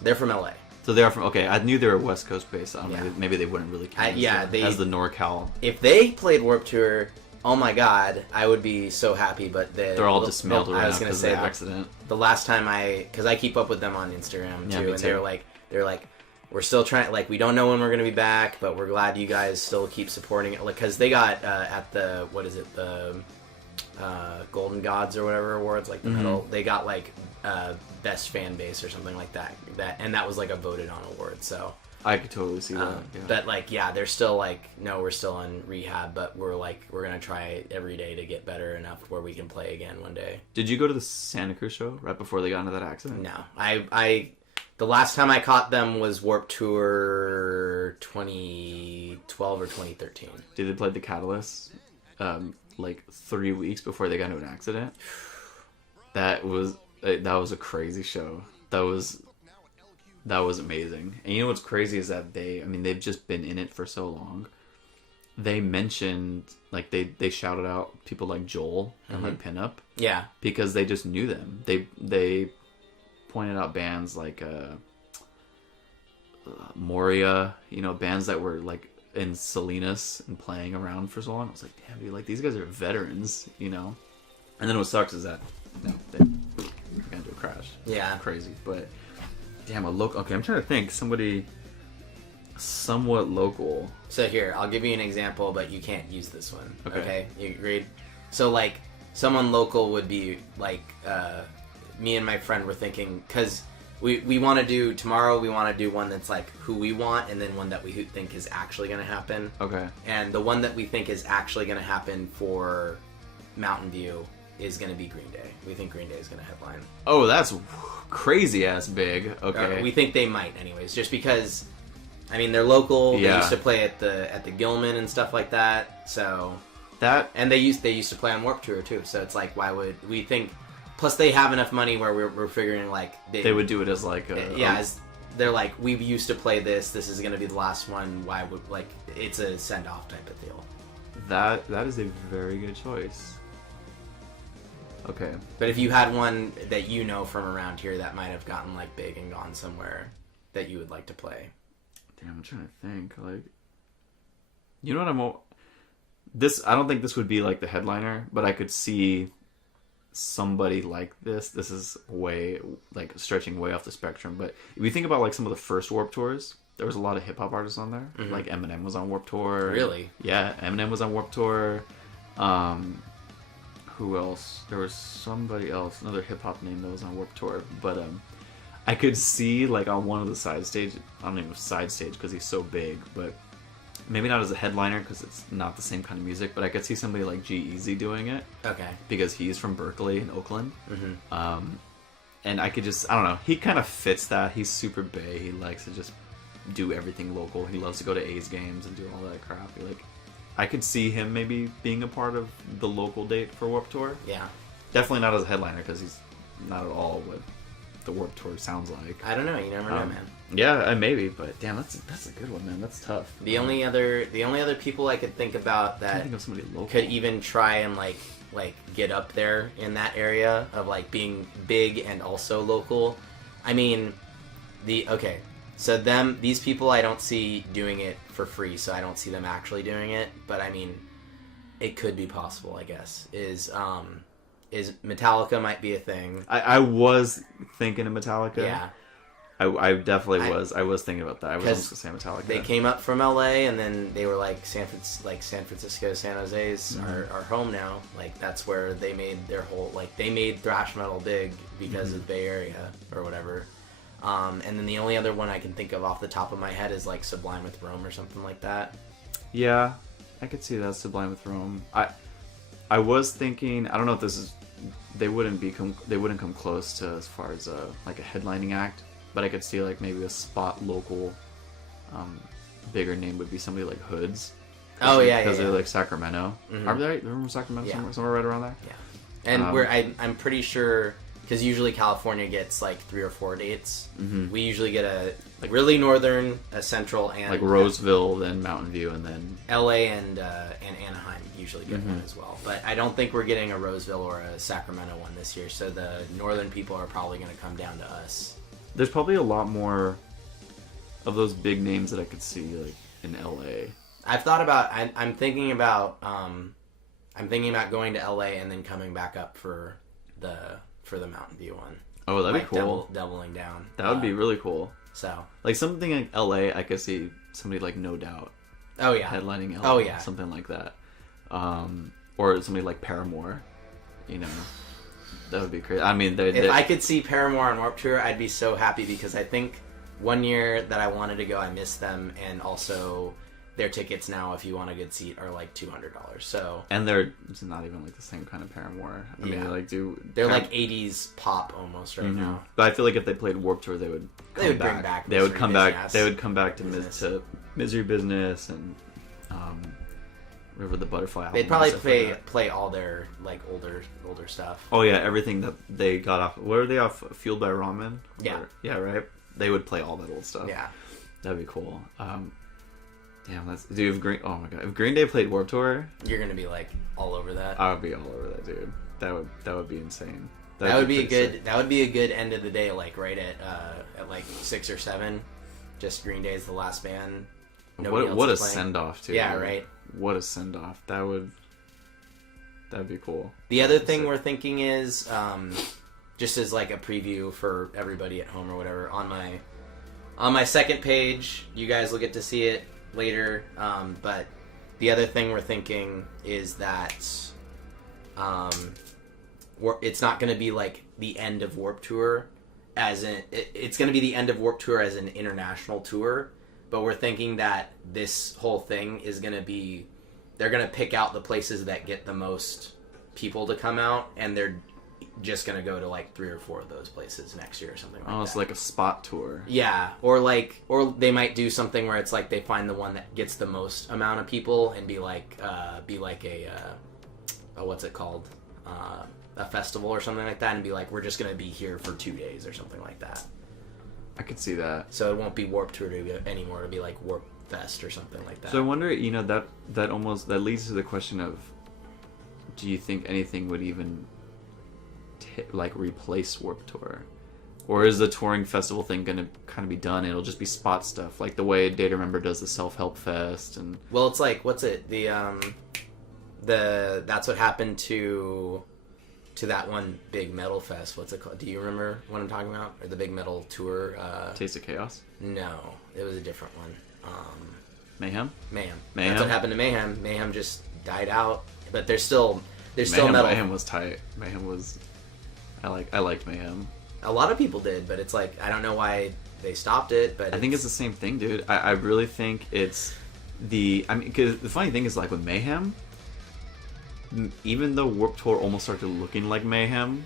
They're from LA. So they are from. Okay, I knew they were West Coast based. I don't know. Maybe they wouldn't really count as the NorCal. If they played Warped Tour, oh my god, I would be so happy. But they're all just melted I was gonna say the accident. The last time because I keep up with them on Instagram too, and they're like, we're still trying. Like, we don't know when we're gonna be back, but we're glad you guys still keep supporting it. Like, because they got at the the Golden Gods or whatever awards, like the medal. They got like best fan base or something like that. And that was like a voted on award. So I could totally see that. Yeah. But like, yeah, they're still like, no, we're still on rehab, but we're gonna try every day to get better enough where we can play again one day. Did you go to the Santa Cruz show right before they got into that accident? No, I the last time I caught them was Warped Tour 2012 or 2013. Did they play the Catalyst like 3 weeks before they got into an accident? That was a crazy show. That was amazing. And you know what's crazy is that they've just been in it for so long. They mentioned, like, they shouted out people like Joel and like Pinup. Yeah. Because they just knew them. They pointed out bands like Moria, you know, bands that were like in Salinas and playing around for so long. I was like, damn, dude, like, these guys are veterans, you know? And then what sucks is that, they got into a crash. Yeah. Crazy. But, damn, okay, I'm trying to think. Somebody somewhat local. So here, I'll give you an example, but you can't use this one. Okay. You agreed? So, like, someone local would be, like, me and my friend were thinking, because we want to do, tomorrow we want to do one that's, like, who we want, and then one that we think is actually going to happen. Okay. And the one that we think is actually going to happen for Mountain View is going to be Green Day. We think Green Day is going to headline. Oh, that's crazy ass big. Okay. We think they might, anyways, just because, I mean, they're local. Yeah. They used to play at the Gilman and stuff like that. So and they used to play on Warped Tour too. So it's like, why would we think? Plus, they have enough money where we're figuring like they would do it as like they're like, we used to play this. This is going to be the last one. Why would, like, it's a send off type of deal. That is a very good choice. Okay. But if you had one that you know from around here that might have gotten like big and gone somewhere that you would like to play. Damn, I'm trying to think. Like, you know what I don't think this would be like the headliner, but I could see somebody like this. This is way, like, stretching way off the spectrum. But if you think about like some of the first Warped Tours, there was a lot of hip hop artists on there. Mm-hmm. Like Eminem was on Warped Tour. Really? Yeah, Eminem was on Warped Tour. Who else? There was somebody else, another hip-hop name that was on Warped Tour. But I could see, like, on one of the side stage, I don't even know side stage because he's so big, but maybe not as a headliner because it's not the same kind of music, but I could see somebody like G-Eazy doing it. Okay. Because he's from Berkeley in Oakland. Mm-hmm. and I could just, I don't know, he kind of fits that. He's super Bay. He likes to just do everything local. He loves to go to A's games and do all that crap. Like, I could see him maybe being a part of the local date for Warped Tour. Yeah. Definitely not as a headliner, because he's not at all what the Warped Tour sounds like. I don't know. You never know, man. Yeah, maybe, but damn, that's a good one, man. That's tough. The only other people I could think about that think of somebody local. could even try and like get up there in that area of like being big and also local. I mean, so these people I don't see doing it for free, so I don't see them actually doing it. But I mean, it could be possible. I guess is Metallica might be a thing. I was thinking of Metallica. Yeah. I definitely was. I was thinking about that. I was almost going to say Metallica. They came up from LA, and then they were like San Francisco, San Jose's our home now. Like that's where they made their whole they made thrash metal big because of Bay Area or whatever. And then the only other one I can think of off the top of my head is like Sublime with Rome or something like that. Yeah, I could see that, Sublime with Rome. I was thinking, I don't know if this is, they wouldn't come close to as far as like a headlining act, but I could see like maybe a spot local bigger name would be somebody like Hoods. Oh yeah, because yeah, they're like Sacramento. Are they? They're from Sacramento, somewhere right around there. Yeah, and I'm pretty sure, because usually California gets like 3 or 4 dates. We usually get a really northern, a central, and like Roseville, then Mountain View, and then LA and Anaheim usually get one as well. But I don't think we're getting a Roseville or a Sacramento one this year. So the northern people are probably going to come down to us. There's probably a lot more of those big names that I could see like in LA. I've thought about. I'm thinking about. I'm thinking about going to LA and then coming back up for the Mountain View one. Oh, that'd be cool. Doubling down. That would be really cool. So like something like LA, I could see somebody like No Doubt. Oh yeah. Headlining LA. Oh yeah. Something like that. Or somebody like Paramore. You know, that would be crazy. I mean, if I could see Paramore on Warped Tour, I'd be so happy, because I think one year that I wanted to go, I missed them, and also their tickets now, if you want a good seat, are like $200. So and they're not even like the same kind of Paramore. I mean, they're like 80s pop almost right now. But I feel like if they played Warped Tour, they would bring back. They would come back. They would come back to Misery Business and River the Butterfly album. They'd probably play all their like older stuff. Oh yeah, everything that they got off. Where are they off? Fueled by Ramen. Yeah. Yeah, right. They would play all that old stuff. Yeah. That'd be cool. Damn, if Green Day played Warped Tour, you're gonna be like all over that. I would be all over that, dude. That would be insane. That would be a good end of the day, like right at like 6 or 7. Just Green Day is the last band. What a send off too. Yeah, right. What a send off. That'd be cool. The other thing we're thinking is, just as like a preview for everybody at home or whatever, on my second page, you guys will get to see it later. But the other thing we're thinking is that it's not going to be like the end of Warped Tour, it's going to be the end of Warped Tour as an international tour. But we're thinking that this whole thing is going to be, they're going to pick out the places that get the most people to come out, and they're just going to go to like 3 or 4 of those places next year or something like that. Oh, it's like a spot tour. Yeah, or they might do something where it's like they find the one that gets the most amount of people and be like a what's it called? A festival or something like that, and be like, we're just going to be here for 2 days or something like that. I could see that. So it won't be Warped Tour anymore. It'll be like Warp Fest or something like that. So I wonder, that leads to the question of, do you think anything would even replace Warped Tour? Or is the touring festival thing going to kind of be done? It'll just be spot stuff, like the way Day to Remember does the Self-Help Fest. And well, it's like, what's it? That's what happened to that one big metal fest. What's it called? Do you remember what I'm talking about? Or the big metal tour? Taste of Chaos? No, it was a different one. Mayhem. That's what happened to Mayhem. Mayhem just died out, but there's still metal. Mayhem was tight. I liked Mayhem. A lot of people did, but it's like, I don't know why they stopped it. But I think it's the same thing, dude. I really think it's because the funny thing is, like with Mayhem, even though Warped Tour almost started looking like Mayhem,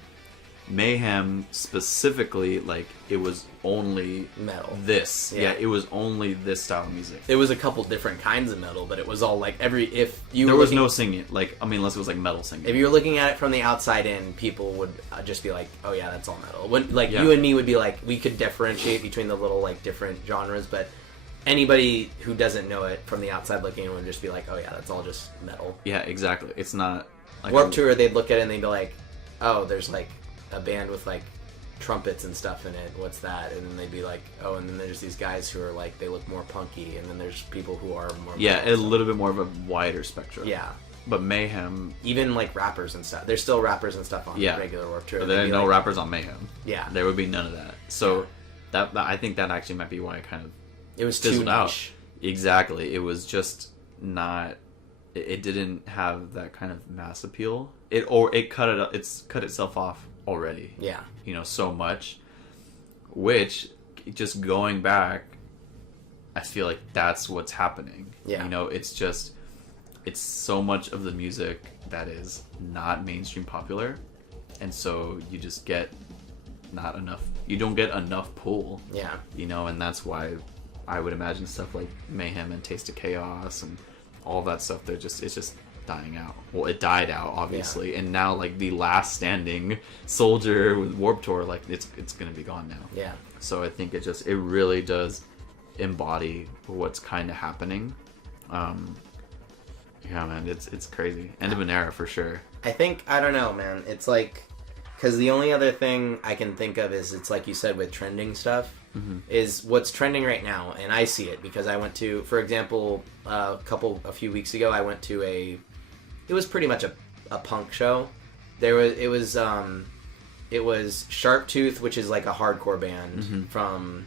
Mayhem specifically, like, it was only metal. This. Yeah, it was only this style of music. It was a couple different kinds of metal, but it was all like there was no singing. Like, I mean, unless it was like metal singing. If you were looking at it from the outside in, people would just be like, "Oh yeah, that's all metal." When you and me would be like, we could differentiate between the little like different genres, but anybody who doesn't know it from the outside looking in would just be like, "Oh yeah, that's all just metal." Yeah, exactly. It's not like Warped Tour. They'd look at it and they'd be like, "Oh, there's like a band with like trumpets and stuff in it. What's that?" And then they'd be like, "Oh," and then there's these guys who are like, they look more punky, and then there's people who are more a little bit more of a wider spectrum. Yeah. But Mayhem, even like rappers and stuff, there's still rappers and stuff on regular Warped Tour. But there are no rappers on Mayhem. Yeah, there would be none of that. So that I think that actually might be why it was too niche. Out. Exactly, it was just not. It didn't have that kind of mass appeal. It's cut itself off already. Yeah. So much. Which, just going back, I feel like that's what's happening. Yeah. It's so much of the music that is not mainstream popular, and so you just get not enough. You don't get enough pull. Yeah. And that's why I would imagine stuff like Mayhem and Taste of Chaos and all that stuff. It's just dying out. Well, it died out obviously, and now like the last standing soldier with Warped Tour, like it's gonna be gone now. Yeah. So I think it really does embody what's kind of happening. Yeah, man, it's crazy. End of an era for sure. I don't know, man. It's like, because the only other thing I can think of is, it's like you said with trending stuff, is what's trending right now, and I see it because I went to, for example, a few weeks ago, I went to it was pretty much a punk show. It was Sharp Tooth, which is like a hardcore band from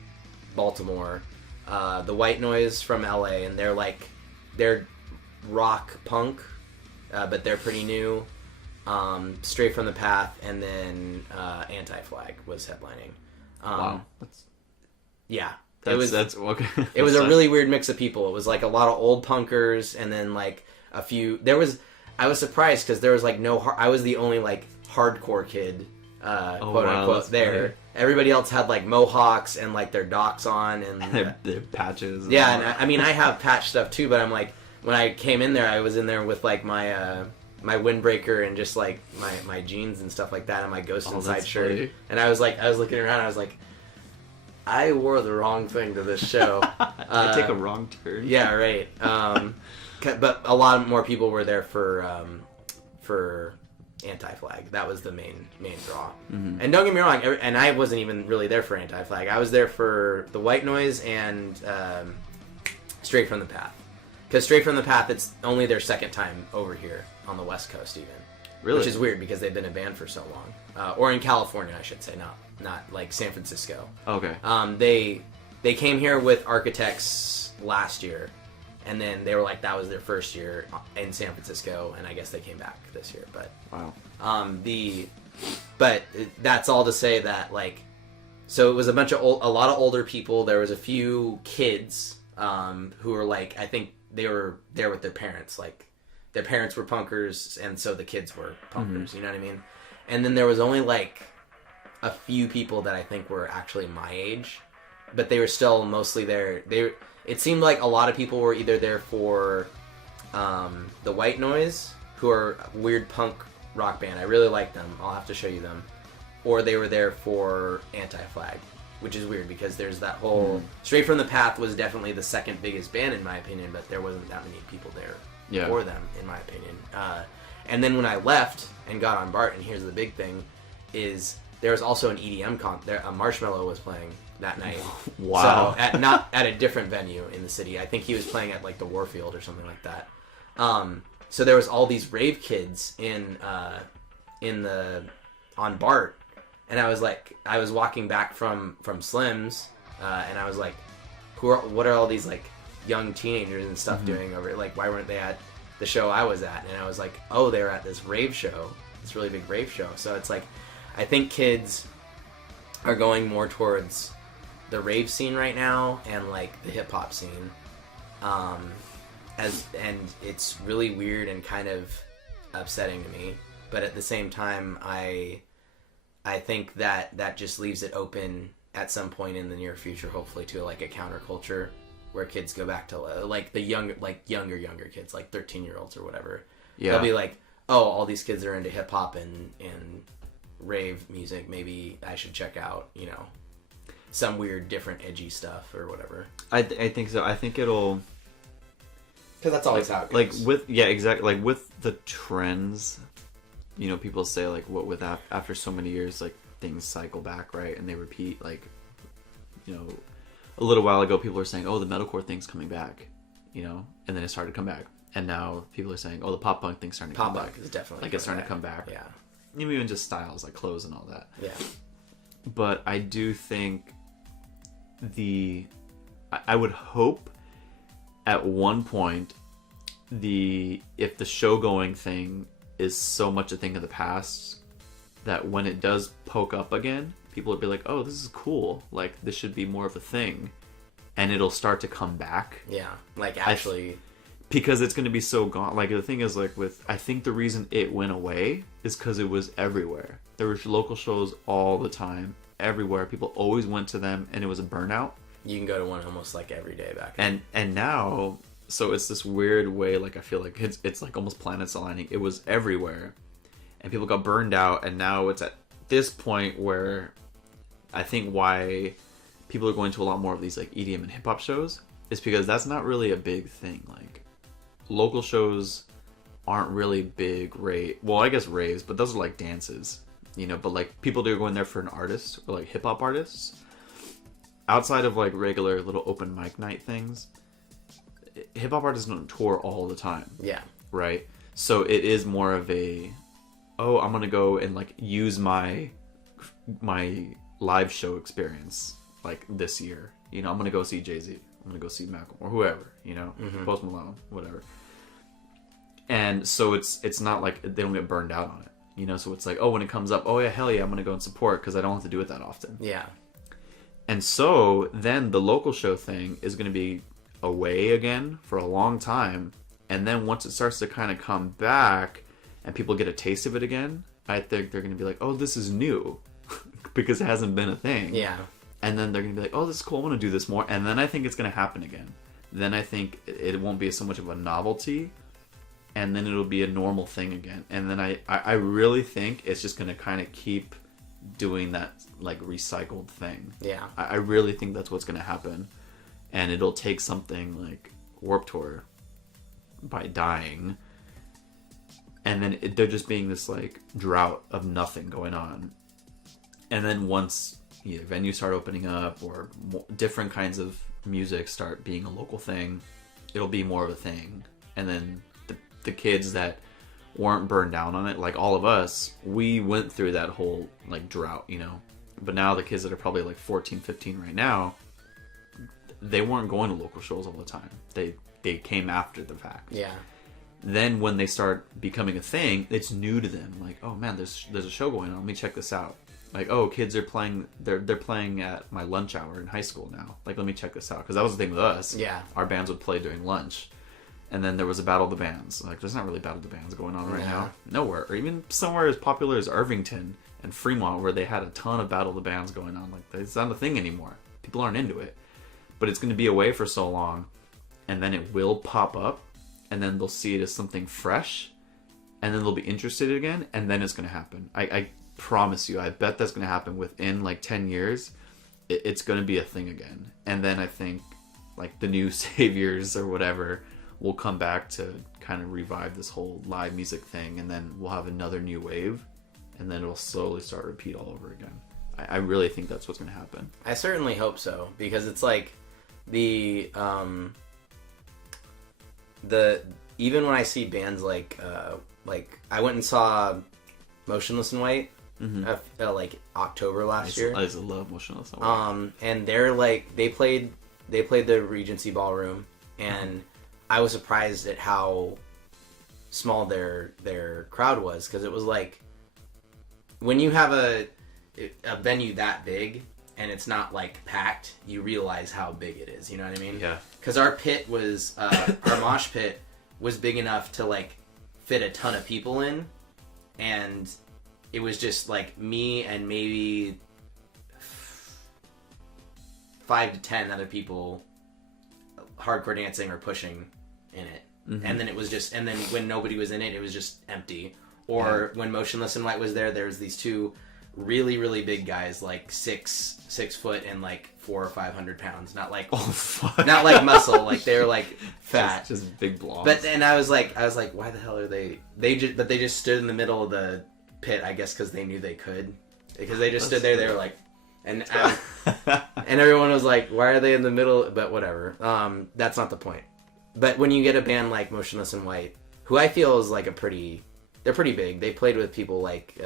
Baltimore, the White Noise from LA, and they're rock punk, but they're pretty new. Straight from the Path, and then Anti-Flag was headlining. Wow. That's okay. It was a really weird mix of people. It was like a lot of old punkers, and then like a few. I was surprised because there was like I was the only like hardcore kid, quote unquote, there. Funny. Everybody else had like mohawks and like their docks on and their patches. Yeah, and I mean I have patch stuff too, but I'm like, when I came in there, I was in there with like my windbreaker and just like my jeans and stuff like that, and my Ghost Inside shirt. Funny. And I was looking around, I was like, I wore the wrong thing to this show. I take a wrong turn. Yeah, right. But a lot more people were there for Anti-Flag. That was the main draw. Mm-hmm. And don't get me wrong, and I wasn't even really there for Anti-Flag. I was there for the White Noise and Straight from the Path. Because Straight from the Path, it's only their second time over here on the West Coast, even. Really? Which is weird because they've been a band for so long. Or in California, I should say, not like San Francisco. Okay. They came here with Architects last year, and then they were like, that was their first year in San Francisco, and I guess they came back this year. But wow. But that's all to say that like, so it was a lot of older people. There was a few kids who were like, I think they were there with their parents. Like, their parents were punkers, and so the kids were punkers. Mm-hmm. You know what I mean? And then there was only like a few people that I think were actually my age, but they were still mostly there. It seemed like a lot of people were either there for the White Noise, who are a weird punk rock band. I really like them. I'll have to show you them. Or they were there for Anti-Flag, which is weird because there's that whole... Straight from the Path was definitely the second biggest band in my opinion, but there wasn't that many people there for them, in my opinion. And then when I left and got on BART, and here's the big thing, is there was also an EDM Marshmello was playing that night. Wow. So not at a different venue in the city. I think he was playing at like the Warfield or something like that. So there was all these rave kids on BART, and I was walking back from Slim's, and I was like, what are all these like young teenagers and stuff doing over? Like, why weren't they at the show I was at? And I was like, oh, they were at this rave show, this really big rave show. So it's like, I think kids are going more towards the rave scene right now and like the hip hop scene, and it's really weird and kind of upsetting to me. But at the same time, I I think that just leaves it open at some point in the near future, hopefully, to like a counterculture where kids go back to like the younger kids, like 13-year-olds or whatever. Yeah. They'll be like, oh, all these kids are into hip hop and rave music. Maybe I should check out, some weird, different, edgy stuff or whatever. I think so. I think it'll. Because that's always how it goes. Exactly. Like with the trends, people say like after so many years, like things cycle back, right? And they repeat. Like, a little while ago, people were saying, "Oh, the metalcore thing's coming back," and then it started to come back. And now people are saying, "Oh, the pop punk thing's starting to come back." Pop punk is definitely like it's starting to come back. Yeah. Even just styles like clothes and all that. Yeah. But I do think I would hope at one point if the show going thing is so much a thing of the past that when it does poke up again, people would be like, oh, this is cool, like this should be more of a thing, and it'll start to come back. Yeah, like actually, because it's going to be so gone. Like the thing is, like I think the reason it went away is because it was everywhere. There were local shows all the time, everywhere. People always went to them, and it was a burnout. You can go to one almost like every day back then. And now, so it's this weird way, like I feel like it's like almost planets aligning. It was everywhere, and people got burned out, and now it's at this point where I think why people are going to a lot more of these like EDM and hip hop shows is because that's not really a big thing. Like local shows aren't really big well, I guess raves, but those are like dances, but like people that are going there for an artist or like hip hop artists. Outside of like regular little open mic night things, hip hop artists don't tour all the time. Yeah. Right? So it is more of I'm gonna go and like use my live show experience like this year. I'm gonna go see Jay-Z. I'm gonna go see Malcolm or whoever, Mm-hmm. Post Malone, whatever. And so it's not like they don't get burned out on it. So it's like, oh, when it comes up, oh yeah, hell yeah, I'm gonna go and support because I don't have to do it that often. Yeah. And so then the local show thing is going to be away again for a long time. And then once it starts to kind of come back and people get a taste of it again, I think they're going to be like, oh, this is new because it hasn't been a thing. Yeah. And then they're going to be like, oh, this is cool. I want to do this more. And then I think it's going to happen again. Then I think it won't be so much of a novelty. And then it'll be a normal thing again. And then I really think it's just going to kind of keep doing that like recycled thing. Yeah. I really think that's what's going to happen. And it'll take something like Warped Tour by dying. And then there just being this like drought of nothing going on. And then once venues start opening up or different kinds of music start being a local thing, it'll be more of a thing. And then the kids that weren't burned down on it, like all of us, we went through that whole like drought, but now the kids that are probably like 14, 15 right now, they weren't going to local shows all the time. They came after the fact. Yeah. Then when they start becoming a thing, it's new to them. Like, oh man, there's a show going on. Let me check this out. Like, oh, kids are playing. They're playing at my lunch hour in high school now. Like, let me check this out, because that was the thing with us. Yeah. Our bands would play during lunch. And then there was a Battle of the Bands. Like, there's not really Battle of the Bands going on right now. Nowhere. Or even somewhere as popular as Irvington and Fremont, where they had a ton of Battle of the Bands going on. Like, it's not a thing anymore. People aren't into it. But it's going to be away for so long, and then it will pop up, and then they'll see it as something fresh, and then they'll be interested again, and then it's going to happen. I promise you. I bet that's going to happen within, like, 10 years. It's going to be a thing again. And then I think, like, the new saviors or whatever will come back to kind of revive this whole live music thing, and then we'll have another new wave, and then it'll slowly start to repeat all over again. I really think that's what's going to happen. I certainly hope so, because it's like even when I see bands like I went and saw Motionless in White like October last year. I just love Motionless in White. And they're like they played the Regency Ballroom, and I was surprised at how small their crowd was, because it was like when you have a venue that big and it's not like packed, you realize how big it is. You know what I mean? Yeah. Because our pit was our mosh pit was big enough to like fit a ton of people in, and it was just like me and maybe 5 to 10 other people hardcore dancing or pushing in it. Mm-hmm. And then it was just, and then when nobody was in it, it was just empty. Or when Motionless in White was there was these two really, really big guys, like 6 foot and like 400 or 500 pounds. Not like, not like muscle, like they're like fat. Just big blobs. But, and I was like, why the hell are they just stood in the middle of the pit, I guess because they knew they could. Because they just stood there, they were like, and everyone was like, why are they in the middle? But whatever. That's not the point. But when you get a band like Motionless in White, who I feel is like they're pretty big. They played with people like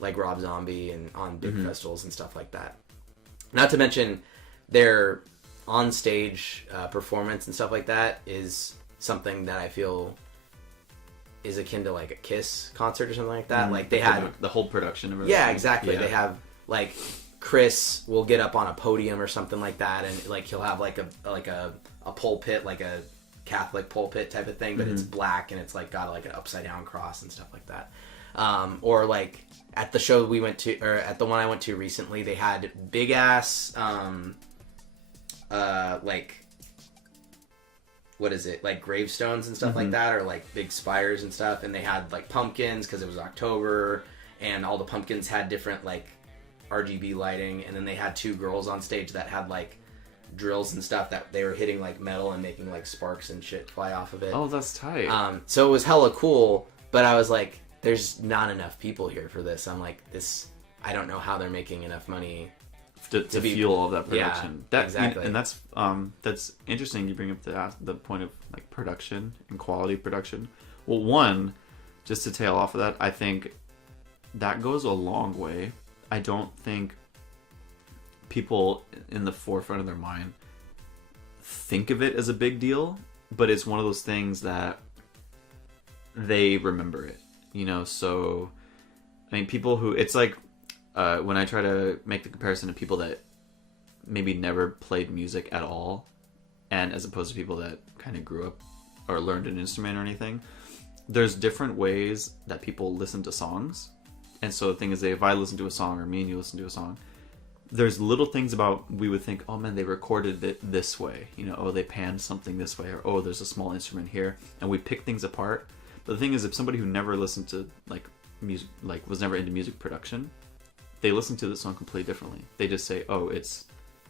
Rob Zombie and on big festivals and stuff like that. Not to mention their on-stage performance and stuff like that is something that I feel is akin to like a Kiss concert or something like that. Like they had the whole production of it. Yeah, exactly. Yeah. They have like Chris will get up on a podium or something like that, and like he'll have like a pulpit, like a Catholic pulpit type of thing, but it's black and it's like got like an upside down cross and stuff like that. Or like at the show we went to, or at the one I went to recently, they had big ass like what is it, like gravestones and stuff like that, or like big spires and stuff, and they had like pumpkins because it was October, and all the pumpkins had different like RGB lighting, and then they had 2 girls on stage that had like drills and stuff that they were hitting like metal and making like sparks and shit fly off of it. Oh, that's tight. So it was hella cool, but I was like, there's not enough people here for this. I'm like, I don't know how they're making enough money to fuel all that production. Yeah, exactly. And that's interesting. You bring up the point of like production and quality production. Well, one, just to tail off of that, I think that goes a long way. I don't think people in the forefront of their mind think of it as a big deal, but it's one of those things that they remember it, you know. So I mean, people who, it's like when I try to make the comparison to people that maybe never played music at all, and as opposed to people that kind of grew up or learned an instrument or anything, there's different ways that people listen to songs. And so the thing is that if I listen to a song, or me and you listen to a song, there's little things about, we would think, oh man, they recorded it this way, you know, oh, they panned something this way, or oh, there's a small instrument here, and we pick things apart. But the thing is, if somebody who never listened to like music, like was never into music production, they listen to the song completely differently. They just say, oh,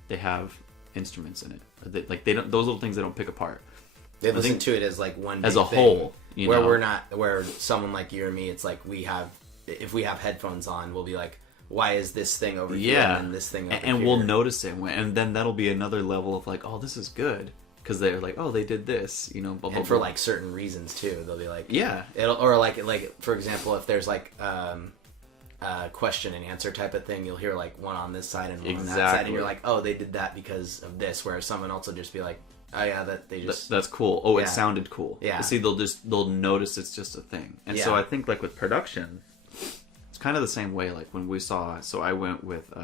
they have instruments in it, or they don't, those little things they don't pick apart. They listen to it as like one big as a thing, whole, you where know? we're not, where someone like you or me, it's like if we have headphones on, we'll be like, why is this thing over here and this thing over here? And we'll notice it, and then that'll be another level of like, oh, this is good, because they're like, oh, they did this, you know, blah, blah, and for blah. like certain reasons too. They'll be like, yeah, or like for example, if there's like question and answer type of thing, you'll hear like one on this side and one on that side, and you're like, oh, they did that because of this, whereas someone else will just be like, oh yeah, that they just that's cool. Oh, it sounded cool. Yeah. See, they'll notice it's just a thing, and so I think like with production, it's kind of the same way. Like when we saw, so I went with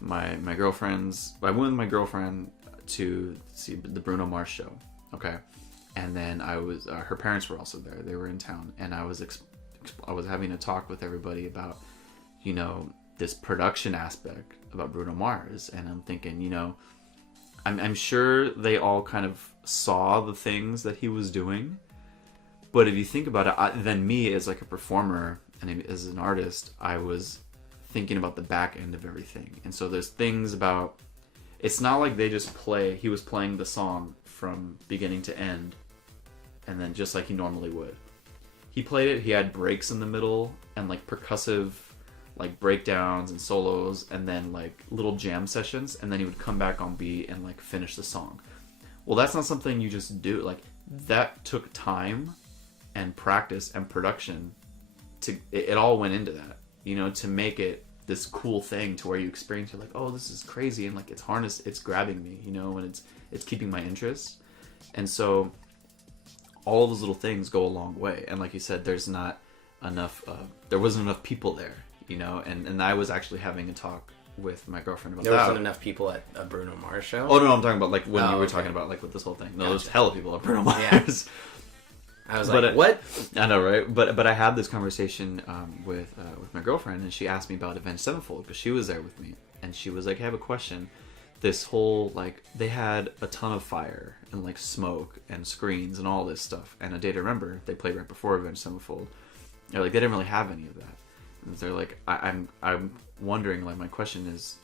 my girlfriend's. I went with my girlfriend to see the Bruno Mars show. Okay, and then I was her parents were also there. They were in town, and I was having a talk with everybody about, you know, this production aspect about Bruno Mars, and I'm thinking, you know, I'm sure they all kind of saw the things that he was doing, but if you think about it, then me as like a performer and as an artist, I was thinking about the back end of everything. And so there's things about, it's not like they just he was playing the song from beginning to end, and then just like he normally would. He played it, he had breaks in the middle, and like percussive like breakdowns and solos, and then like little jam sessions, and then he would come back on beat and like finish the song. Well, that's not something you just do. Like, that took time and practice and production it all went into that, you know, to make it this cool thing to where you experience, you're like, oh, this is crazy, and like it's grabbing me, you know, and it's keeping my interest. And so all of those little things go a long way. And like you said, there wasn't enough people there, you know, and I was actually having a talk with my girlfriend about that. There wasn't enough people at a Bruno Mars show? Oh no, I'm talking about like when you were talking about like with this whole thing. No, There's hella people at Bruno Mars. I was like, what? I know, right? But I had this conversation with my girlfriend, and she asked me about Avenged Sevenfold because she was there with me, and she was like, I have a question. This whole, like, they had a ton of fire and, like, smoke and screens and all this stuff. And A Day to Remember, they played right before Avenged Sevenfold. They're like, they didn't really have any of that. And they're like, I'm wondering, like, my question is,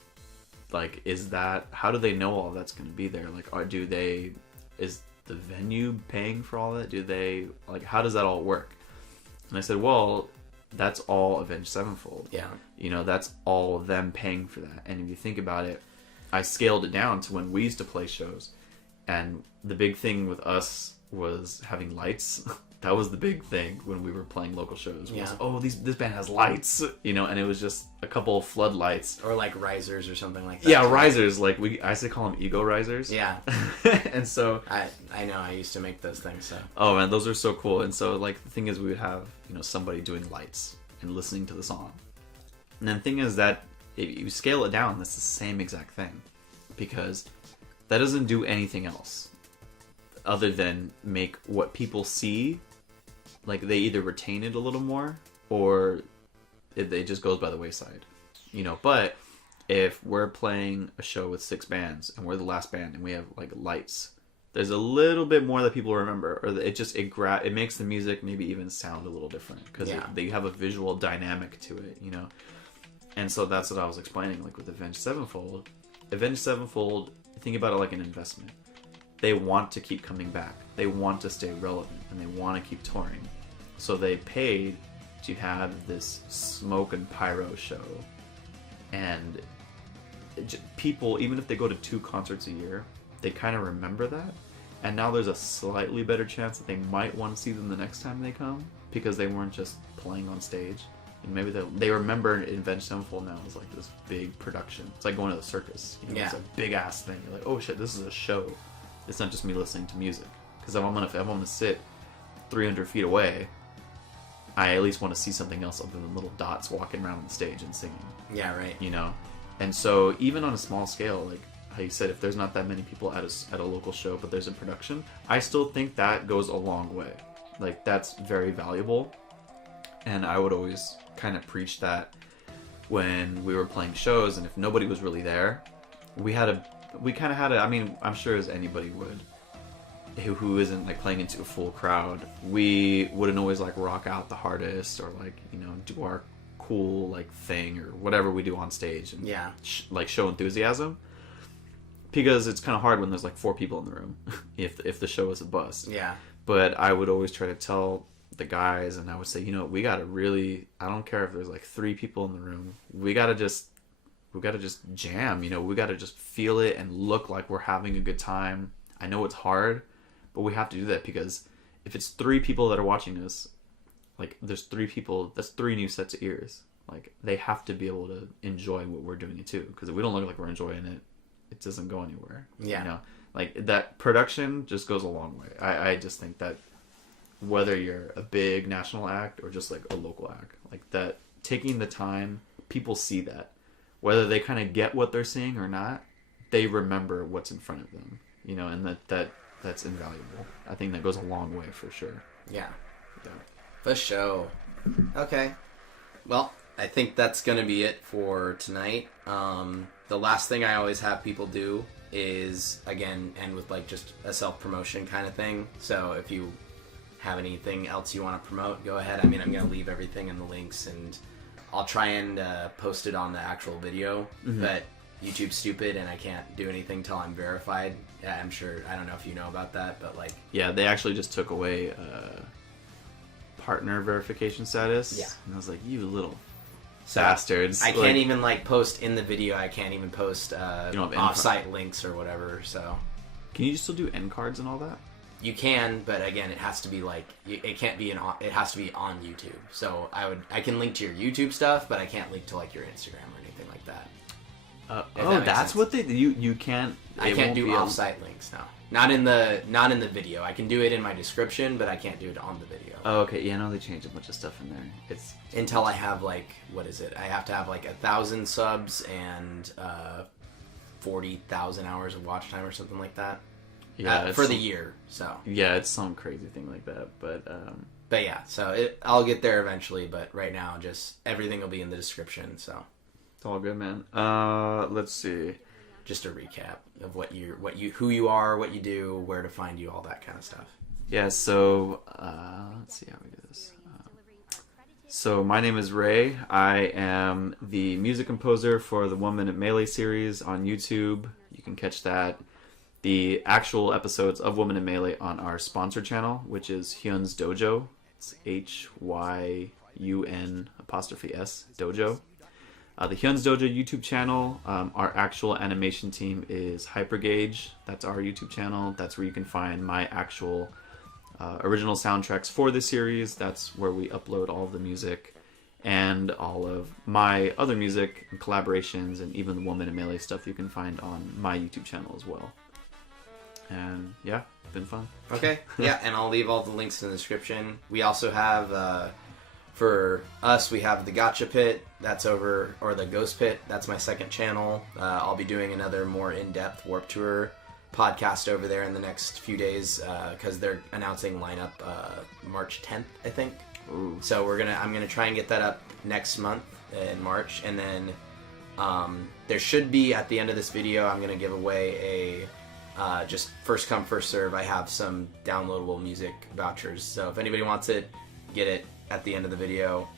like, is that, how do they know all that's going to be there? Like, is the venue paying for all that? Do they, like, how does that all work? And I said, well, that's all Avenged Sevenfold. Yeah. You know, that's all them paying for that. And if you think about it, I scaled it down to when we used to play shows, and the big thing with us was having lights. That was the big thing when we were playing local shows. Was, oh, this band has lights, you know, and it was just a couple of floodlights. Or like risers or something like that. Yeah, risers. Like I used to call them ego risers. Yeah. And so I know, I used to make those things, so. Oh man, those are so cool. And so, like, the thing is, we would have, you know, somebody doing lights and listening to the song. And then the thing is that if you scale it down, that's the same exact thing, because that doesn't do anything else other than make what people see, like, they either retain it a little more or it just goes by the wayside, you know. But if we're playing a show with 6 bands and we're the last band and we have, like, lights, there's a little bit more that people remember, or it makes the music maybe even sound a little different because they have a visual dynamic to it, you know. And so that's what I was explaining, like, with Avenged Sevenfold. Avenged Sevenfold, think about it like an investment. They want to keep coming back. They want to stay relevant, and they want to keep touring. So they paid to have this smoke and pyro show. And people, even if they go to 2 concerts a year, they kind of remember that. And now there's a slightly better chance that they might want to see them the next time they come, because they weren't just playing on stage. And maybe they remember Avenged Sevenfold now as, like, this big production. It's like going to the circus. You know, it's a big ass thing. You're like, oh shit, this is a show. It's not just me listening to music. Because if I'm gonna sit 300 feet away, I at least want to see something else other than little dots walking around on the stage and singing. Yeah, right. You know, and so even on a small scale, like how you said, if there's not that many people at a local show, but there's a production, I still think that goes a long way. Like, that's very valuable. And I would always kind of preach that when we were playing shows, and if nobody was really there, we kind of had a, I mean, I'm sure as anybody would, who isn't, like, playing into a full crowd, we wouldn't always, like, rock out the hardest, or, like, you know, do our cool, like, thing, or whatever we do on stage, and like, show enthusiasm, because it's kind of hard when there's, like, 4 people in the room, if the show is a bust. Yeah. But I would always try to tell the guys, and I would say, you know, we gotta really, I don't care if there's, like, 3 people in the room, we gotta just jam, you know, we gotta just feel it and look like we're having a good time. I know it's hard, but we have to do that, because if it's 3 people that are watching us, like, there's 3 people, that's 3 new sets of ears. Like, they have to be able to enjoy what we're doing it too, because if we don't look like we're enjoying it, it doesn't go anywhere. Yeah. You know, like, that production just goes a long way. I just think that whether you're a big national act or just, like, a local act, like, that taking the time, people see that. Whether they kind of get what they're seeing or not, they remember what's in front of them, you know, and that's invaluable. I think that goes a long way for sure. Yeah. For sure. Okay. Well, I think that's going to be it for tonight. The last thing I always have people do is, again, end with, like, just a self-promotion kind of thing. So if you have anything else you want to promote, go ahead. I mean, I'm going to leave everything in the links, and I'll try and post it on the actual video, but YouTube's stupid and I can't do anything till I'm verified. Yeah, I'm sure, I don't know if you know about that, but, like... Yeah, they actually just took away partner verification status. Yeah. And I was like, you little bastards. I can't even, like, post in the video, I can't even post off-site links or whatever, so... Can you still do end cards and all that? You can, but again, it has to be, like, it can't be it has to be on YouTube. So I can link to your YouTube stuff, but I can't link to, like, your Instagram or anything like that. That's what you can't. I can't do off-site links now. Not in the video. I can do it in my description, but I can't do it on the video. Oh, okay. Yeah, no, they changed a bunch of stuff in there. It's until I have, like, what is it? I have to have, like, 1,000 subs and 40,000 hours of watch time or something like that. Yeah, for the year. So yeah, it's some crazy thing like that. But yeah, so I'll get there eventually. But right now, just everything will be in the description. So it's all good, man. Let's see. Just a recap of who you are, what you do, where to find you, all that kind of stuff. Yeah. So let's see how we do this. So my name is Ray. I am the music composer for the 1 Minute Melee series on YouTube. You can catch that. The actual episodes of 1 Minute Melee on our sponsor channel, which is Hyun's Dojo. It's HYUN''S Dojo. The Hyun's Dojo YouTube channel, our actual animation team is Hypergauge. That's our YouTube channel. That's where you can find my actual original soundtracks for the series. That's where we upload all of the music and all of my other music and collaborations, and even the 1 Minute Melee stuff you can find on my YouTube channel as well. And yeah, it's been fun. Okay, yeah, and I'll leave all the links in the description. We also have, for us, we have the Gacha Pit, that's over, or the Ghost Pit, that's my second channel. I'll be doing another more in-depth Warped Tour podcast over there in the next few days, because they're announcing lineup March 10th, I think. Ooh. So I'm gonna try and get that up next month in March, and then there should be, at the end of this video, I'm gonna give away a just first come first serve. I have some downloadable music vouchers, so if anybody wants it, get it at the end of the video.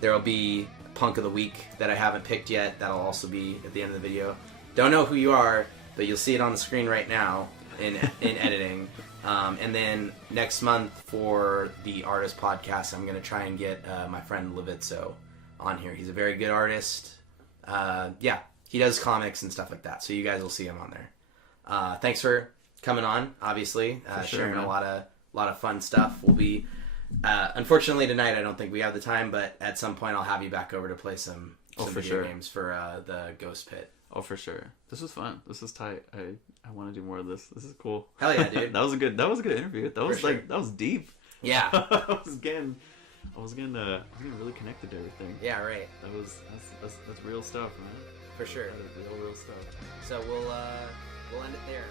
There'll be Punk of the Week that I haven't picked yet. That'll also be at the end of the video. Don't know who you are, but you'll see it on the screen right now in editing. And then next month for the artist podcast, I'm going to try and get my friend Levitzo on here. He's a very good artist. Yeah, he does comics and stuff like that, so you guys will see him on there. Thanks for coming on, obviously, sharing a lot of fun stuff. We'll be unfortunately tonight I don't think we have the time, but at some point I'll have you back over to play some video games for the Ghost Pit. Oh, for sure. This was fun. This is tight. I want to do more of this. This is cool. Hell yeah, dude. That was a good interview. That was sure. that was deep. Yeah. I was getting really connected to everything. Yeah, right. That's real stuff, man. For sure. That is real stuff. So we'll end it there.